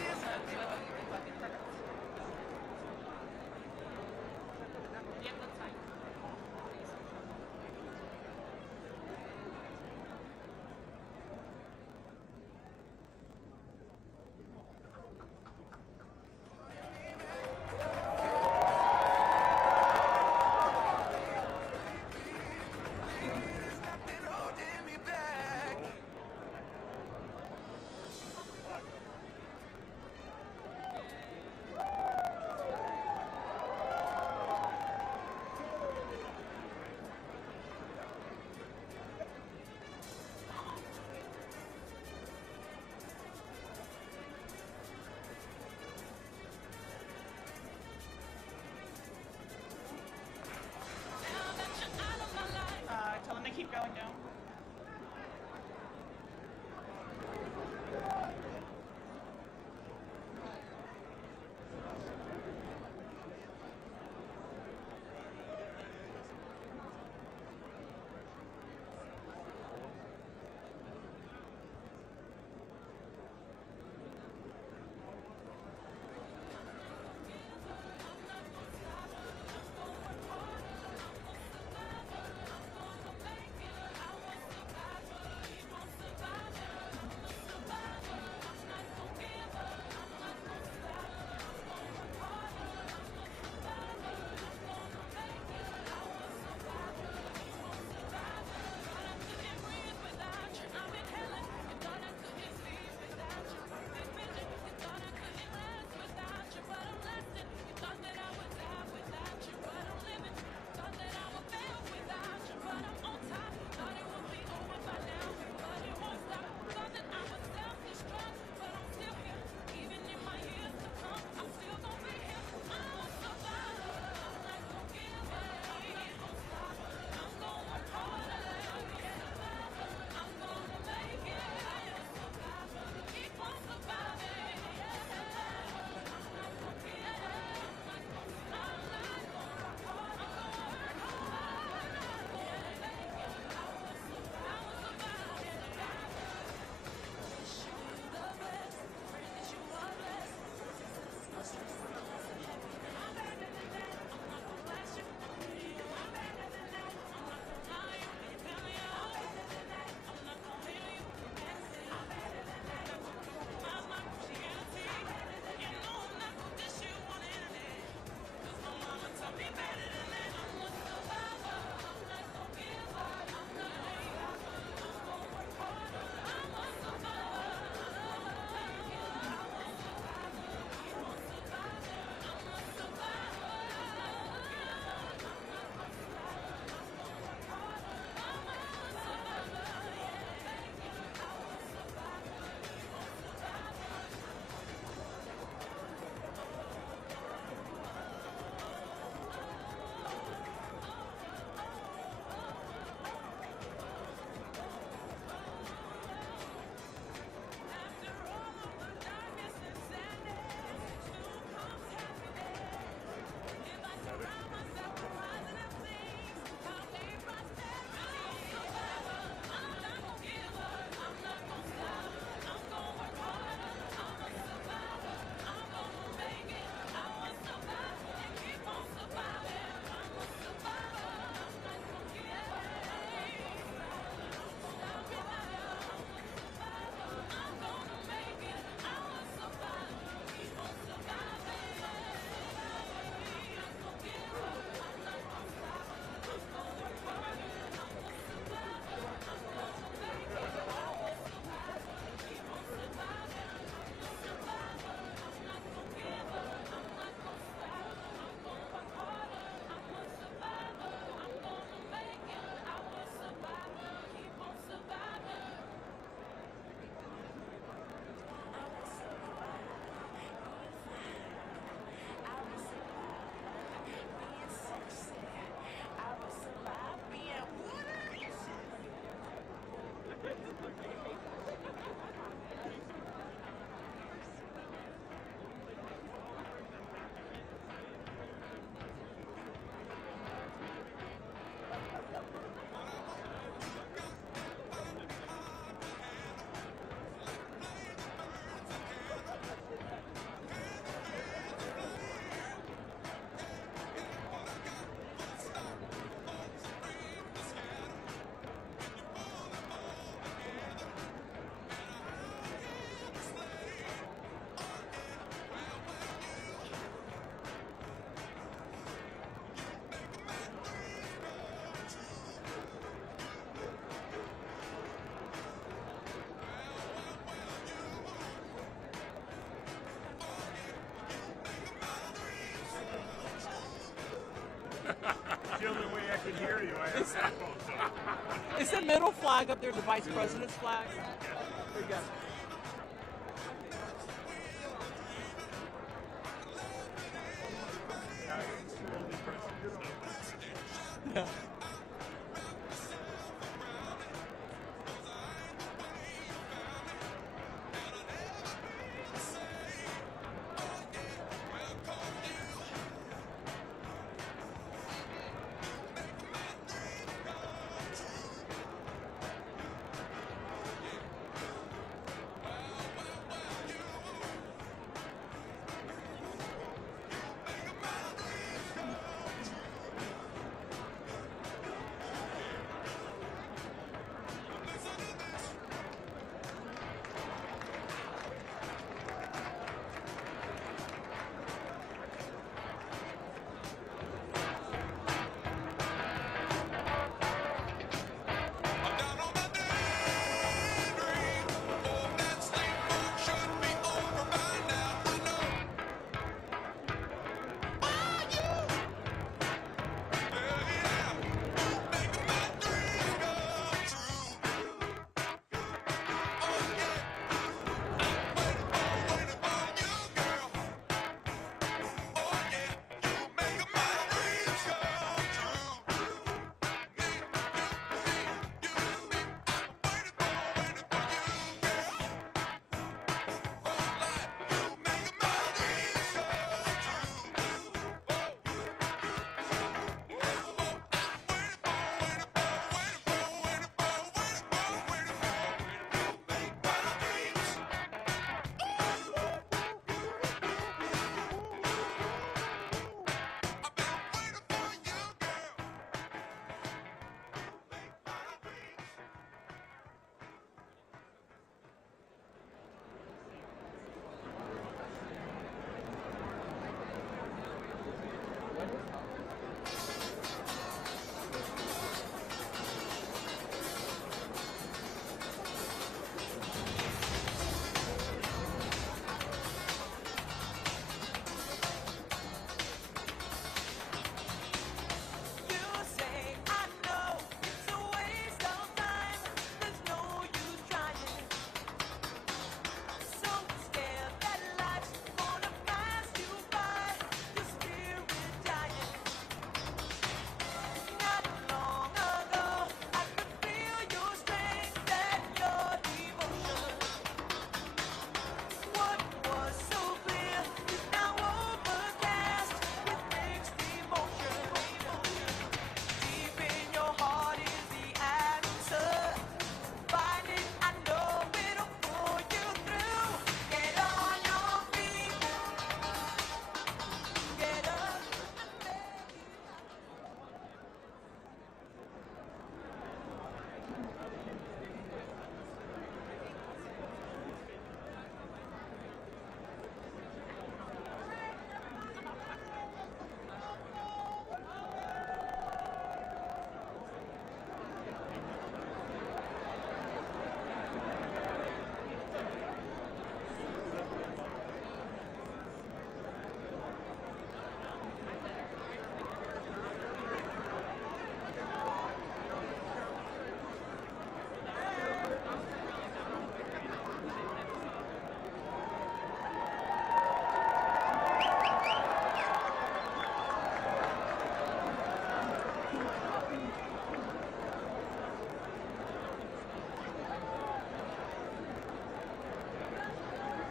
the only way I could hear you. I have headphones on. Is the middle flag up there the vice president's flag? There you go. Yeah.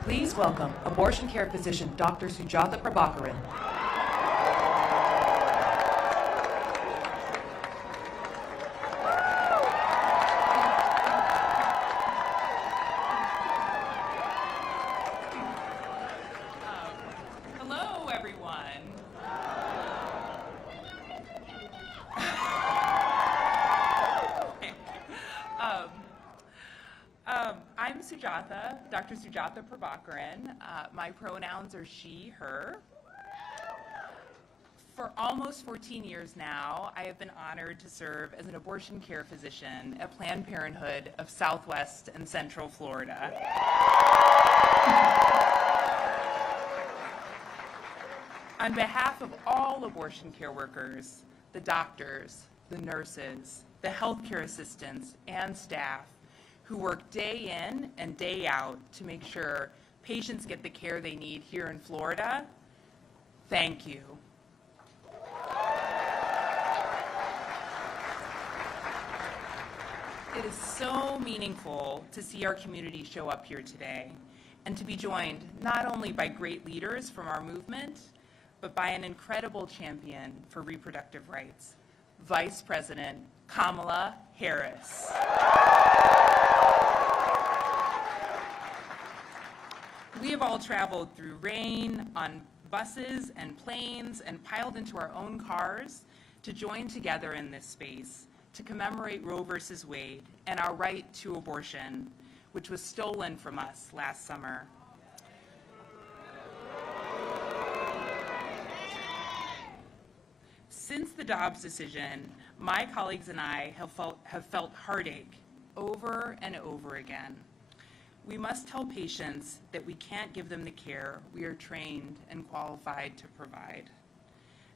Please welcome abortion care physician Dr. Sujatha Prabhakaran. Hello, everyone. I'm Sujatha, Dr. Sujatha Prabhakaran. My pronouns are she, her. For almost 14 years now, I have been honored to serve as an abortion care physician at Planned Parenthood of Southwest and Central Florida. On behalf of all abortion care workers, the doctors, the nurses, the healthcare assistants, and staff who work day in and day out to make sure patients get the care they need here in Florida, thank you. It is so meaningful to see our community show up here today and to be joined not only by great leaders from our movement, but by an incredible champion for reproductive rights, Vice President Kamala Harris. We have all traveled through rain, on buses and planes, and piled into our own cars to join together in this space to commemorate Roe versus Wade and our right to abortion, which was stolen from us last summer. Since the Dobbs decision, my colleagues and I have felt heartache over and over again. We must tell patients that we can't give them the care we are trained and qualified to provide.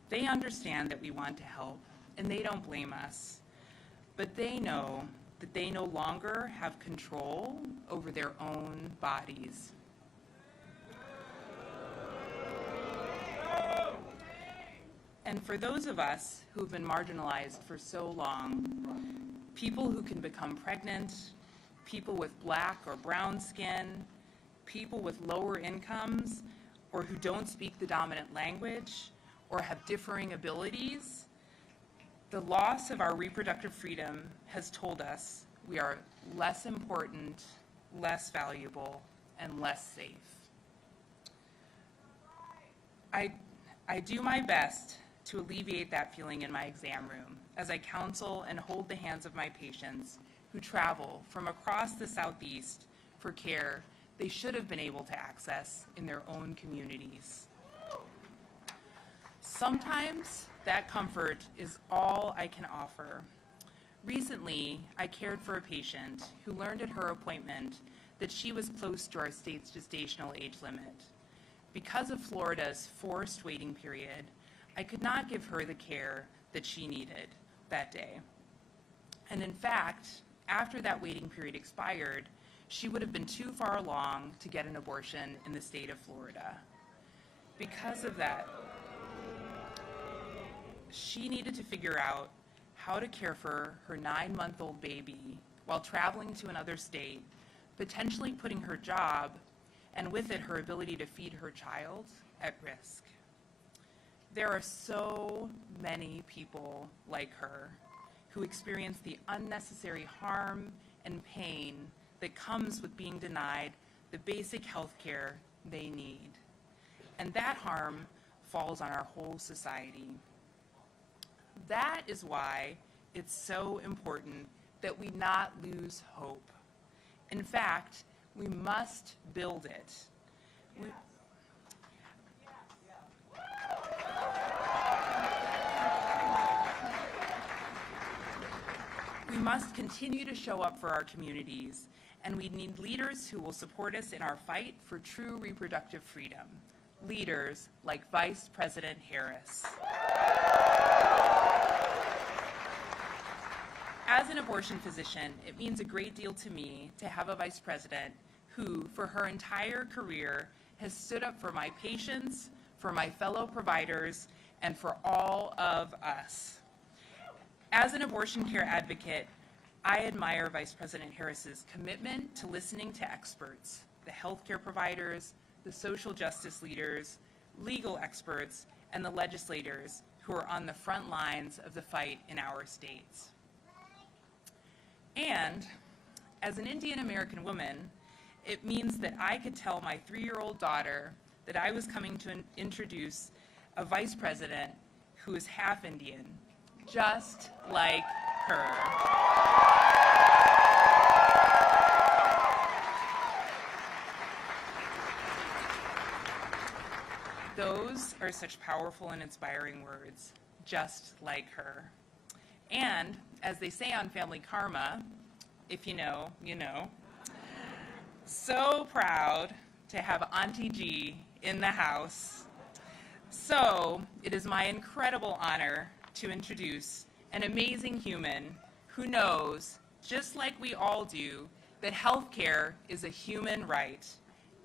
They understand that we want to help, and they don't blame us. But they know that they no longer have control over their own bodies. And for those of us who've been marginalized for so long, people who can become pregnant, people with black or brown skin, people with lower incomes, or who don't speak the dominant language, or have differing abilities, the loss of our reproductive freedom has told us we are less important, less valuable, and less safe. I do my best to alleviate that feeling in my exam room as I counsel and hold the hands of my patients who travel from across the Southeast for care they should have been able to access in their own communities. Sometimes that comfort is all I can offer. Recently, I cared for a patient who learned at her appointment that she was close to our state's gestational age limit. Because of Florida's forced waiting period, I could not give her the care that she needed that day. And in fact, after that waiting period expired, she would have been too far along to get an abortion in the state of Florida. Because of that, she needed to figure out how to care for her 9-month-old baby while traveling to another state, potentially putting her job and with it her ability to feed her child at risk. There are so many people like her who experience the unnecessary harm and pain that comes with being denied the basic health care they need. And that harm falls on our whole society. That is why it's so important that we not lose hope. In fact, we must build it. We must continue to show up for our communities, and we need leaders who will support us in our fight for true reproductive freedom. Leaders like Vice President Harris. As an abortion physician, it means a great deal to me to have a vice president who, for her entire career, has stood up for my patients, for my fellow providers, and for all of us. As an abortion care advocate, I admire Vice President Harris's commitment to listening to experts, the healthcare providers, the social justice leaders, legal experts, and the legislators who are on the front lines of the fight in our states. And as an Indian American woman, it means that I could tell my 3-year-old daughter that I was coming to introduce a vice president who is half Indian, just like her. Those are such powerful and inspiring words, just like her. And as they say on Family Karma, if you know, you know. So proud to have Auntie G in the house. So it is my incredible honor to introduce an amazing human who knows, just like we all do, that healthcare is a human right,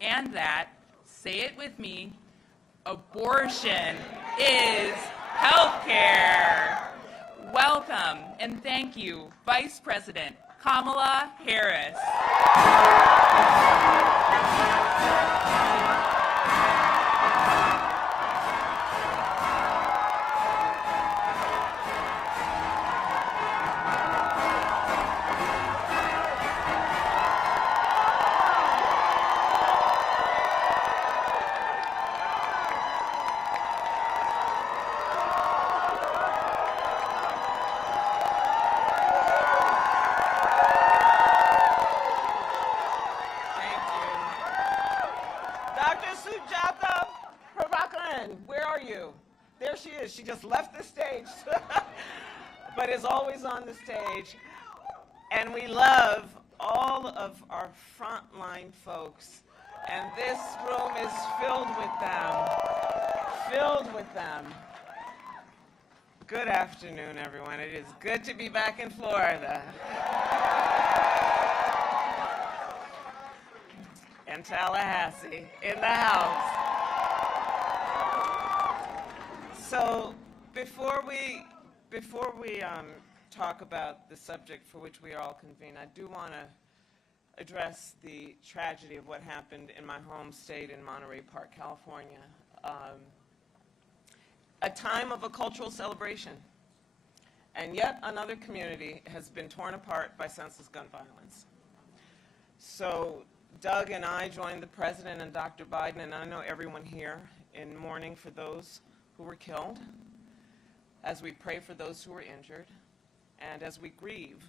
and that, say it with me, abortion is healthcare. Welcome and thank you, Vice President Kamala Harris. She just left the stage, but is always on the stage. And we love all of our frontline folks. And this room is filled with them. Good afternoon, everyone. It is good to be back in Florida. And Tallahassee in the house. So before we talk about the subject for which we are all convened, I do want to address the tragedy of what happened in my home state in Monterey Park, California. A time of a cultural celebration, and yet another community has been torn apart by senseless gun violence. So Doug and I joined the President and Dr. Biden, and I know everyone here, in mourning for those who were killed, as we pray for those who were injured, and as we grieve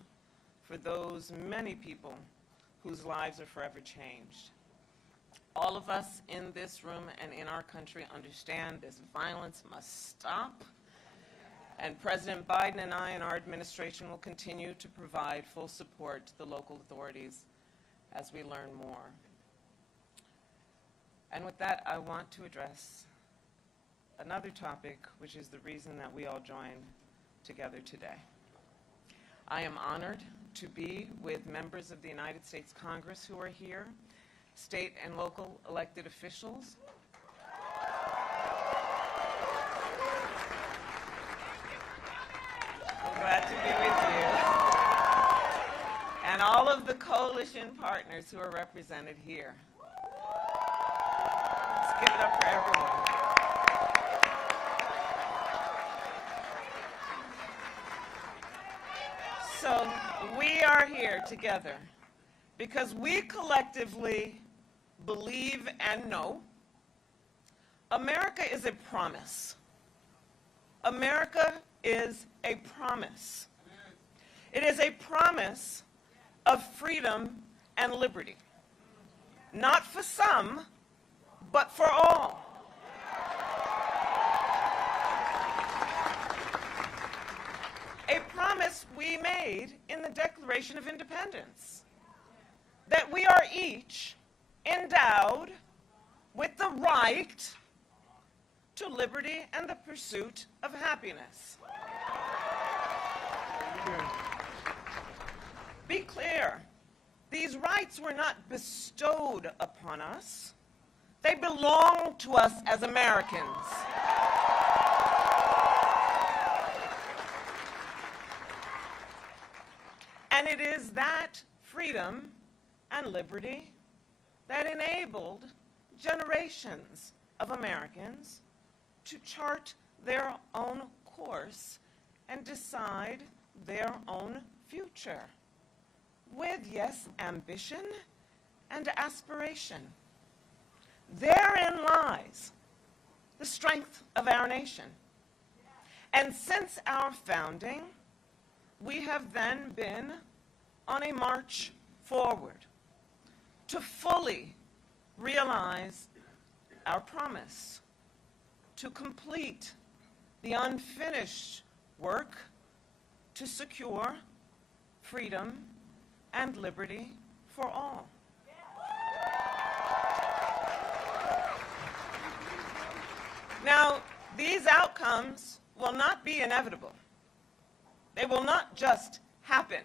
for those many people whose lives are forever changed. All of us in this room and in our country understand this violence must stop, and President Biden and I and our administration will continue to provide full support to the local authorities as we learn more. And with that, I want to address another topic, which is the reason that we all joined together today. I am honored to be with members of the United States Congress who are here, state and local elected officials. I'm glad to be with you. And all of the coalition partners who are represented here. Let's give it up for everyone. So we are here together because we collectively believe and know America is a promise. America is a promise. It is a promise of freedom and liberty. Not for some, but for all. A promise we made in the Declaration of Independence, that we are each endowed with the right to liberty and the pursuit of happiness. Be clear, these rights were not bestowed upon us. They belong to us as Americans. And it is that freedom and liberty that enabled generations of Americans to chart their own course and decide their own future with, yes, ambition and aspiration. Therein lies the strength of our nation. And since our founding, we have then been on a march forward to fully realize our promise, to complete the unfinished work to secure freedom and liberty for all. Now, these outcomes will not be inevitable. They will not just happen.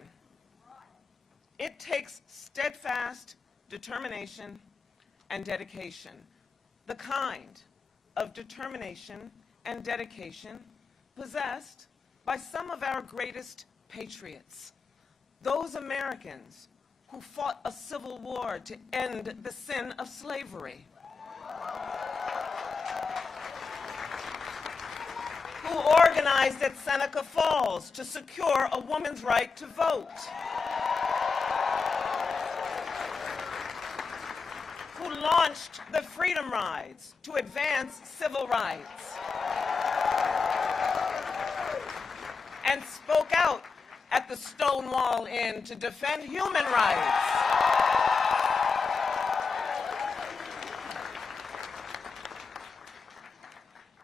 It takes steadfast determination and dedication, the kind of determination and dedication possessed by some of our greatest patriots, those Americans who fought a civil war to end the sin of slavery, who organized at Seneca Falls to secure a woman's right to vote, who launched the Freedom Rides to advance civil rights, and spoke out at the Stonewall Inn to defend human rights.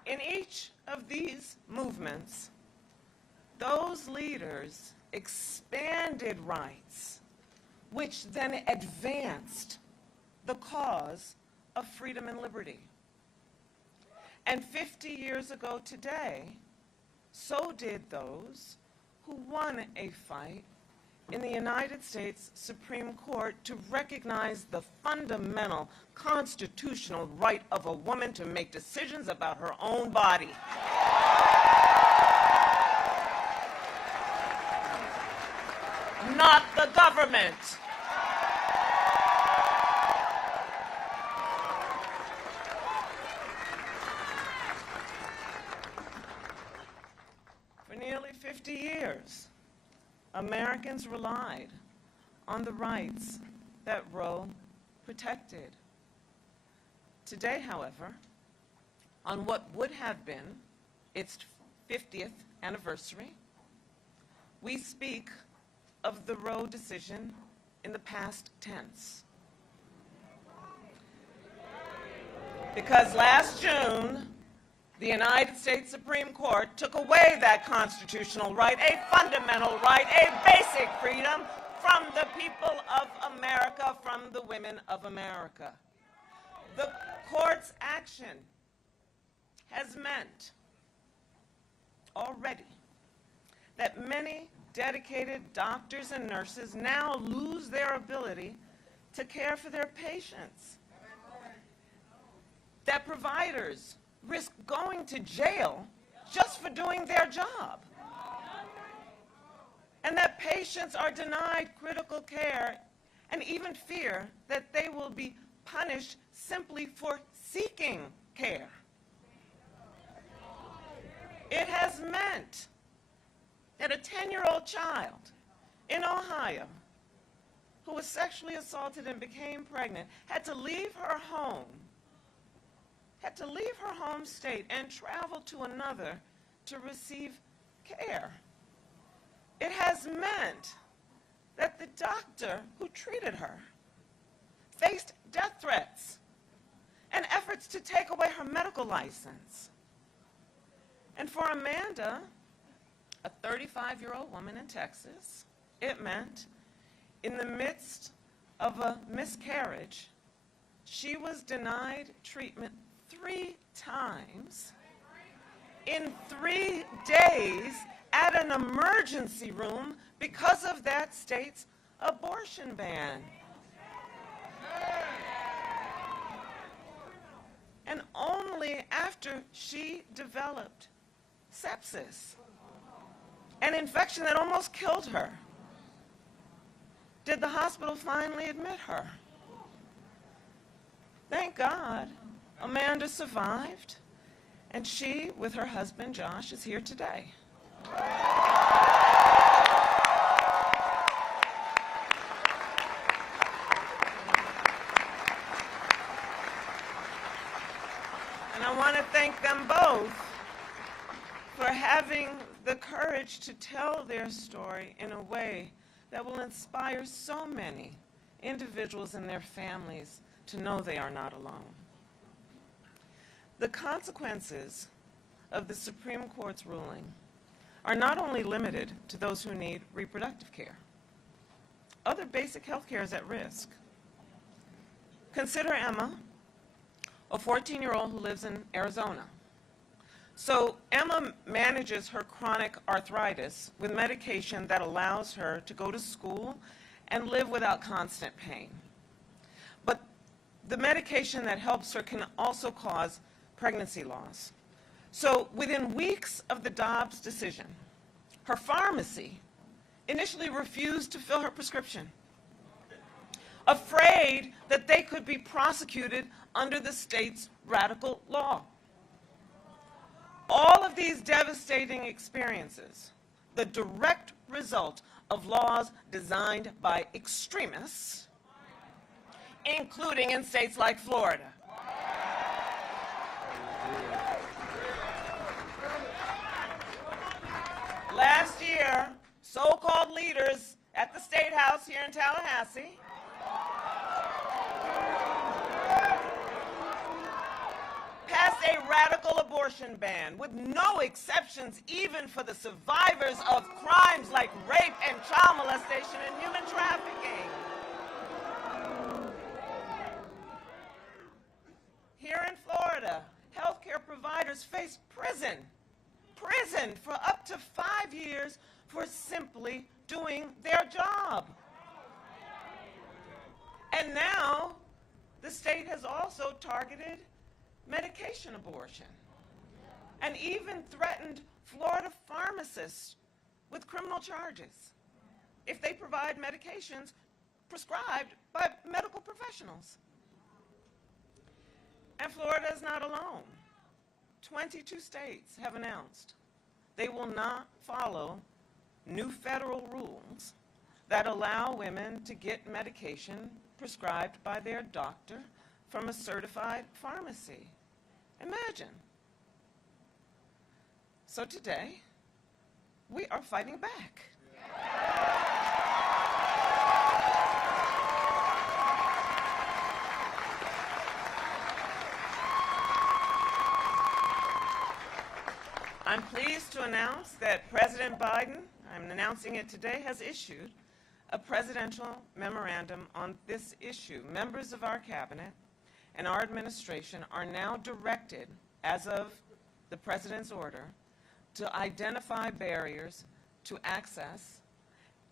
In each of these movements, those leaders expanded rights, which then advanced the cause of freedom and liberty. And 50 years ago today, so did those who won a fight in the United States Supreme Court to recognize the fundamental constitutional right of a woman to make decisions about her own body. Not the government. For nearly 50 years, Americans relied on the rights that Roe protected. Today, however, on what would have been its 50th anniversary, we speak of the Roe decision in the past tense. Because last June, the United States Supreme Court took away that constitutional right, a fundamental right, a basic freedom from the people of America, from the women of America. The court's action has meant already that many dedicated doctors and nurses now lose their ability to care for their patients, that providers risk going to jail just for doing their job, and that patients are denied critical care and even fear that they will be punished simply for seeking care. It has meant that a 10-year-old child in Ohio who was sexually assaulted and became pregnant had to leave her home state and travel to another to receive care. It has meant that the doctor who treated her faced death threats and efforts to take away her medical license. And for Amanda, a 35-year-old woman in Texas, it meant in the midst of a miscarriage, she was denied treatment 3 times in 3 days at an emergency room because of that state's abortion ban. And only after she developed sepsis, an infection that almost killed her, did the hospital finally admit her. Thank God, Amanda survived, and she, with her husband Josh, is here today. And I want to thank them both for having the courage to tell their story in a way that will inspire so many individuals and their families to know they are not alone. The consequences of the Supreme Court's ruling are not only limited to those who need reproductive care. Other basic health care is at risk. Consider Emma, a 14-year-old who lives in Arizona. So Emma manages her chronic arthritis with medication that allows her to go to school and live without constant pain. But the medication that helps her can also cause pregnancy loss. So within weeks of the Dobbs decision, her pharmacy initially refused to fill her prescription, afraid that they could be prosecuted under the state's radical law. All of these devastating experiences, the direct result of laws designed by extremists, including in states like Florida. Last year, so-called leaders at the State House here in Tallahassee passed a radical abortion ban with no exceptions, even for the survivors of crimes like rape and child molestation and human trafficking. Here in Florida, healthcare providers face prison for up to 5 years for simply doing their job. And now, the state has also targeted medication abortion and even threatened Florida pharmacists with criminal charges if they provide medications prescribed by medical professionals. And Florida is not alone. 22 states have announced they will not follow new federal rules that allow women to get medication prescribed by their doctor from a certified pharmacy. Imagine. So today, we are fighting back. I'm pleased to announce that President Biden, I'm announcing it today, has issued a presidential memorandum on this issue. Members of our cabinet and our administration are now directed, as of the President's order, to identify barriers to access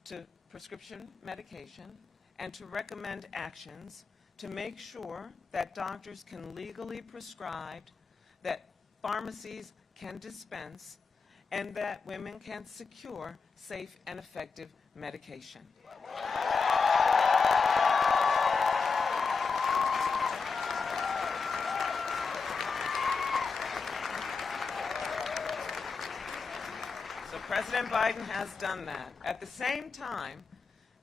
to prescription medication and to recommend actions to make sure that doctors can legally prescribe, that pharmacies can dispense, and that women can secure safe and effective medication. So President Biden has done that. At the same time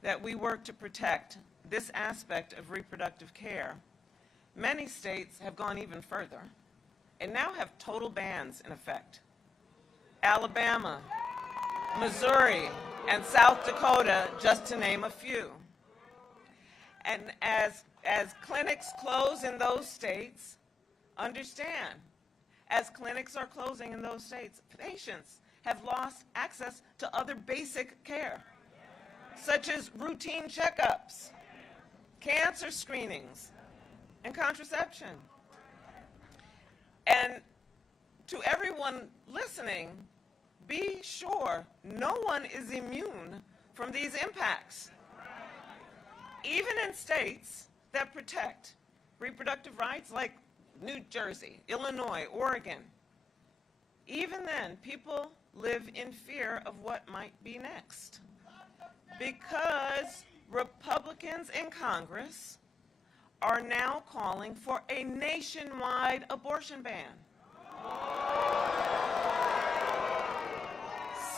that we work to protect this aspect of reproductive care, many states have gone even further and now have total bans in effect. Alabama, Missouri, and South Dakota, just to name a few. And as clinics close in those states, understand, as clinics are closing in those states, patients have lost access to other basic care, such as routine checkups, cancer screenings, and contraception. And to everyone listening, be sure no one is immune from these impacts. Even in states that protect reproductive rights like New Jersey, Illinois, Oregon, even then people live in fear of what might be next, because Republicans in Congress are now calling for a nationwide abortion ban.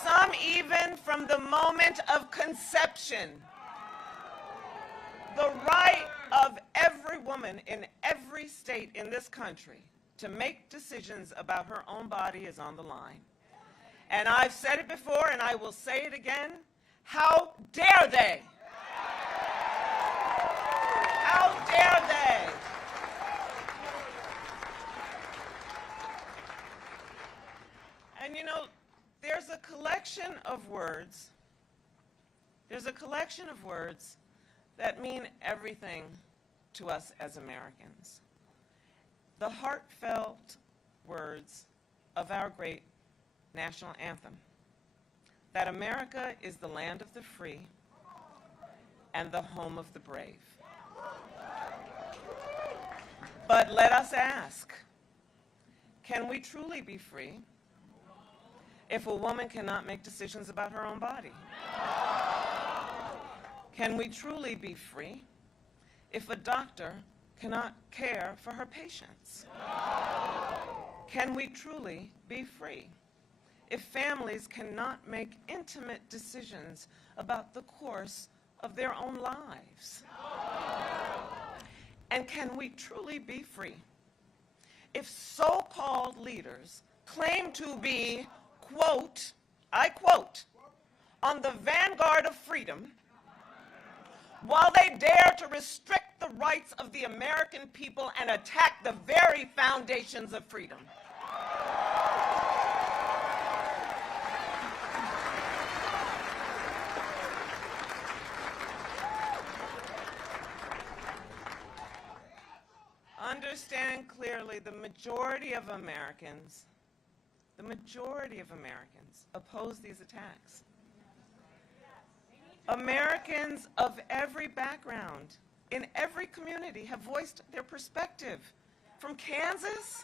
Some even from the moment of conception. The right of every woman in every state in this country to make decisions about her own body is on the line. And I've said it before and I will say it again, how dare they? How dare they? And you know, there's a collection of words that mean everything to us as Americans. The heartfelt words of our great national anthem, that America is the land of the free and the home of the brave. But let us ask, can we truly be free if a woman cannot make decisions about her own body? Can we truly be free if a doctor cannot care for her patients? Can we truly be free if families cannot make intimate decisions about the course of their own lives? And can we truly be free if so-called leaders claim to be, quote, I quote, on the vanguard of freedom, while they dare to restrict the rights of the American people and attack the very foundations of freedom? Understand clearly, the majority of Americans oppose these attacks. Americans of every background, in every community, have voiced their perspective. From Kansas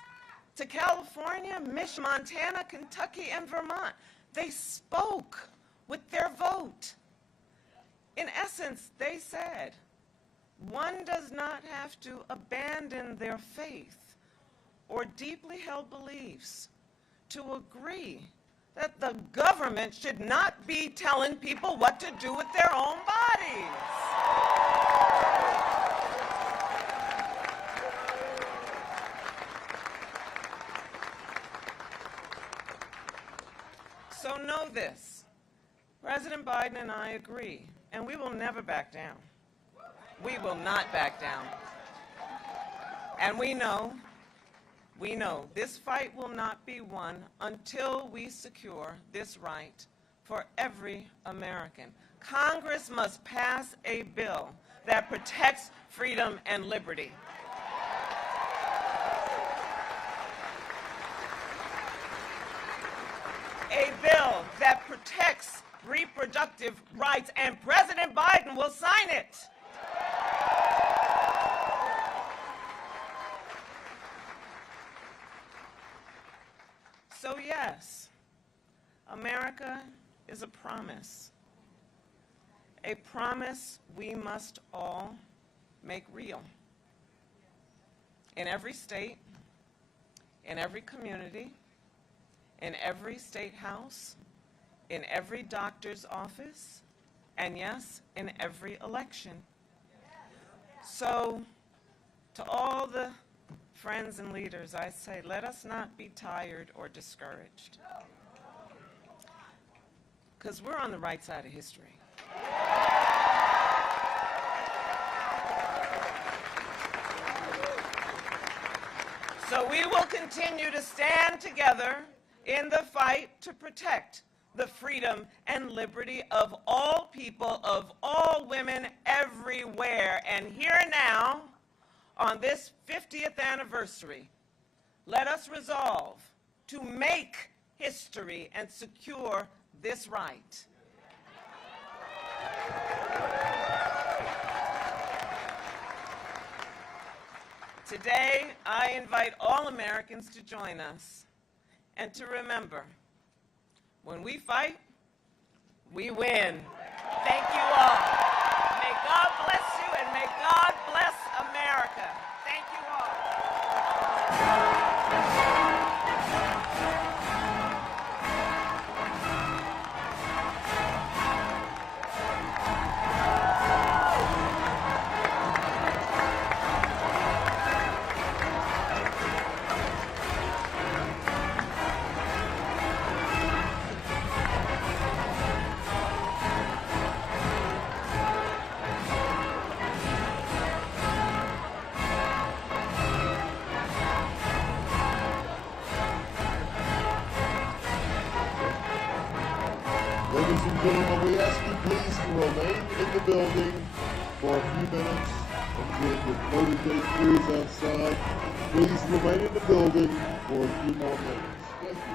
to California, Michigan, Montana, Kentucky, and Vermont. They spoke with their vote. In essence, they said, one does not have to abandon their faith or deeply held beliefs to agree that the government should not be telling people what to do with their own bodies. So know this, President Biden and I agree, and we will never back down. We will not back down. And we know this fight will not be won until we secure this right for every American. Congress must pass a bill that protects freedom and liberty. A bill that protects reproductive rights, and President Biden will sign it. So yes, America is a promise we must all make real. In every state, in every community, in every state house, in every doctor's office, and yes, in every election. So, to all the friends and leaders, I say, let us not be tired or discouraged, because we're on the right side of history. So we will continue to stand together in the fight to protect the freedom and liberty of all people, of all women everywhere. And here and now, on this 50th anniversary, let us resolve to make history and secure this right. Today, I invite all Americans to join us and to remember, when we fight, we win. Thank you all. May God bless you, and may God bless America. Thank you all. Ladies and gentlemen, we ask you please to remain in the building for a few minutes until the motorcade clears outside. Please remain in the building for a few more minutes.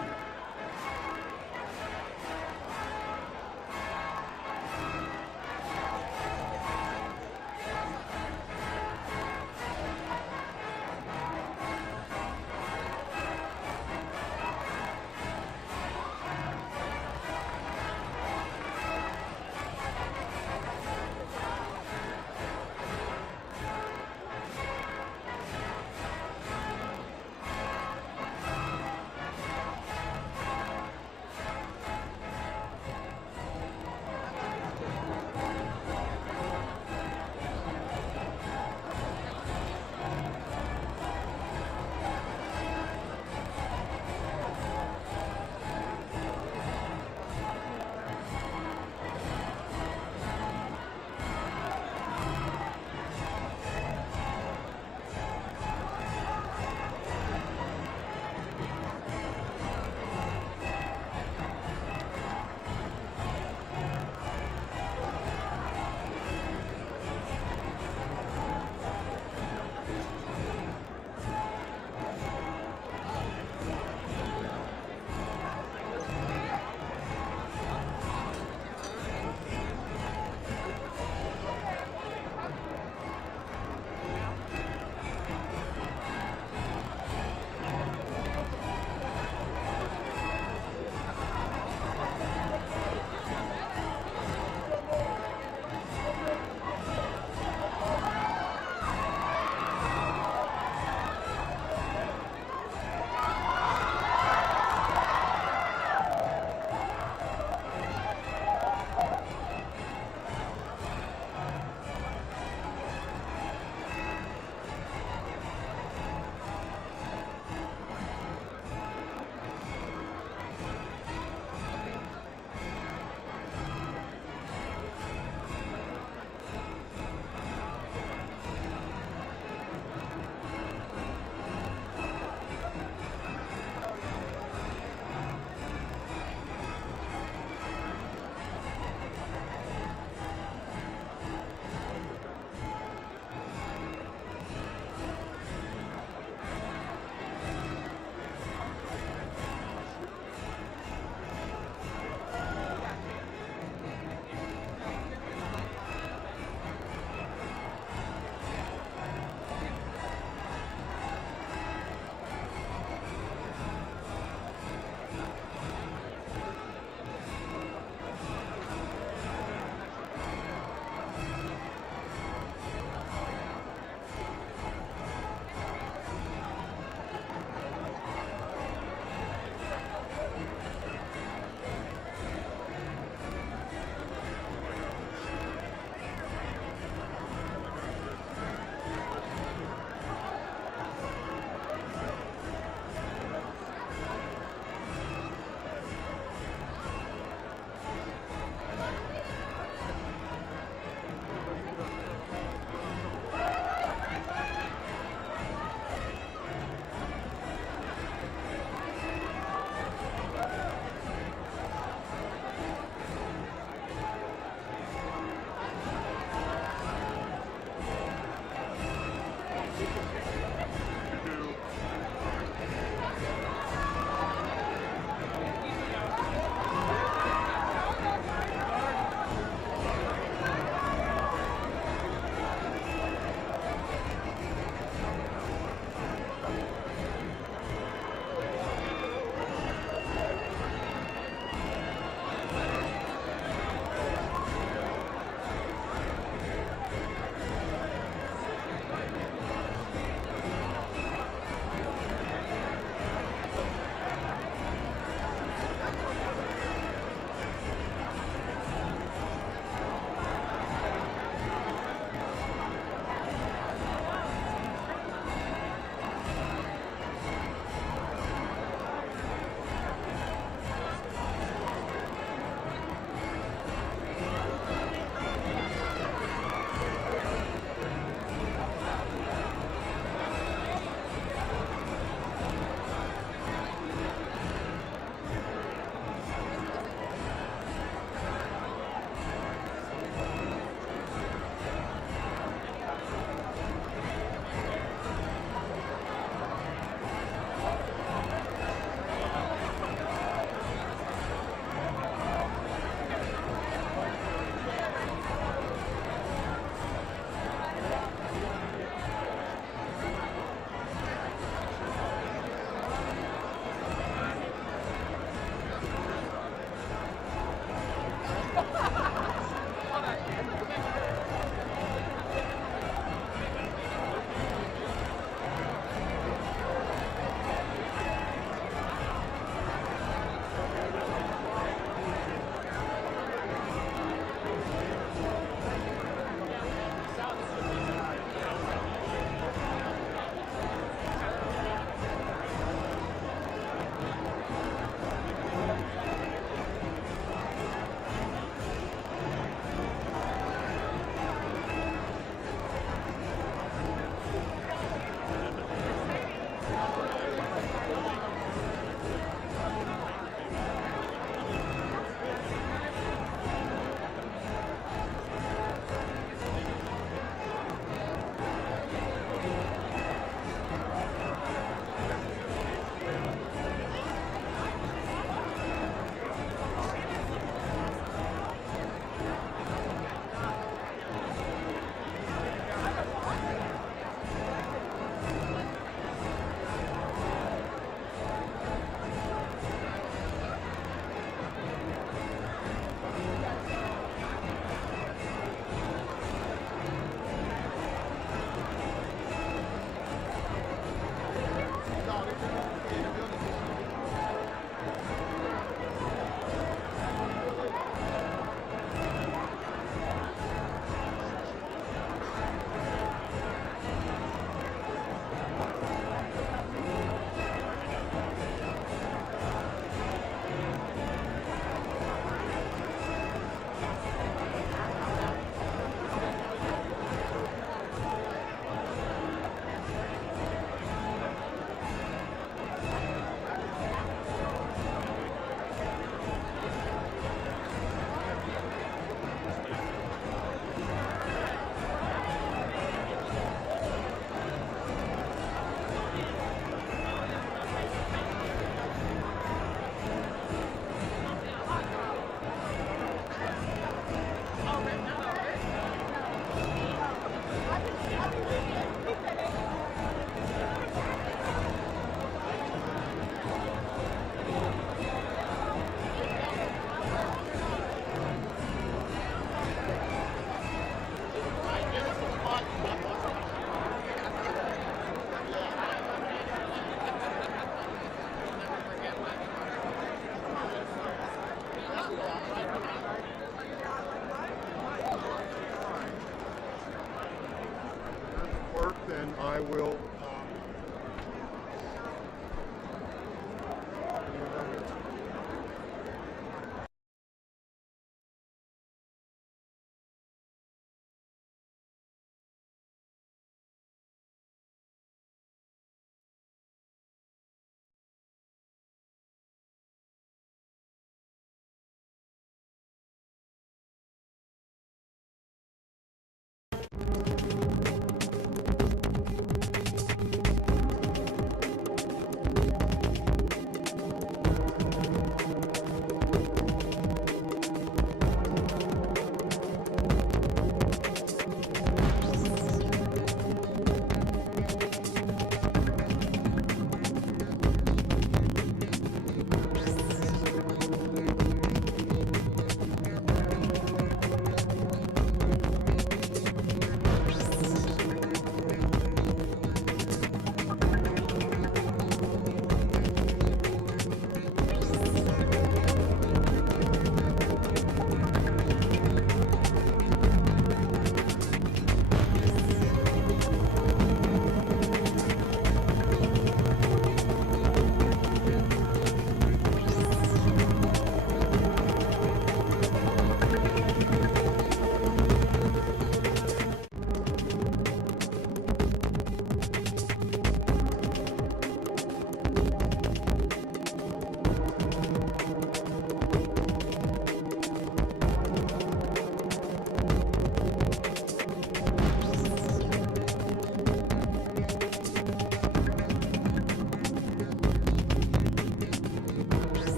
and I will.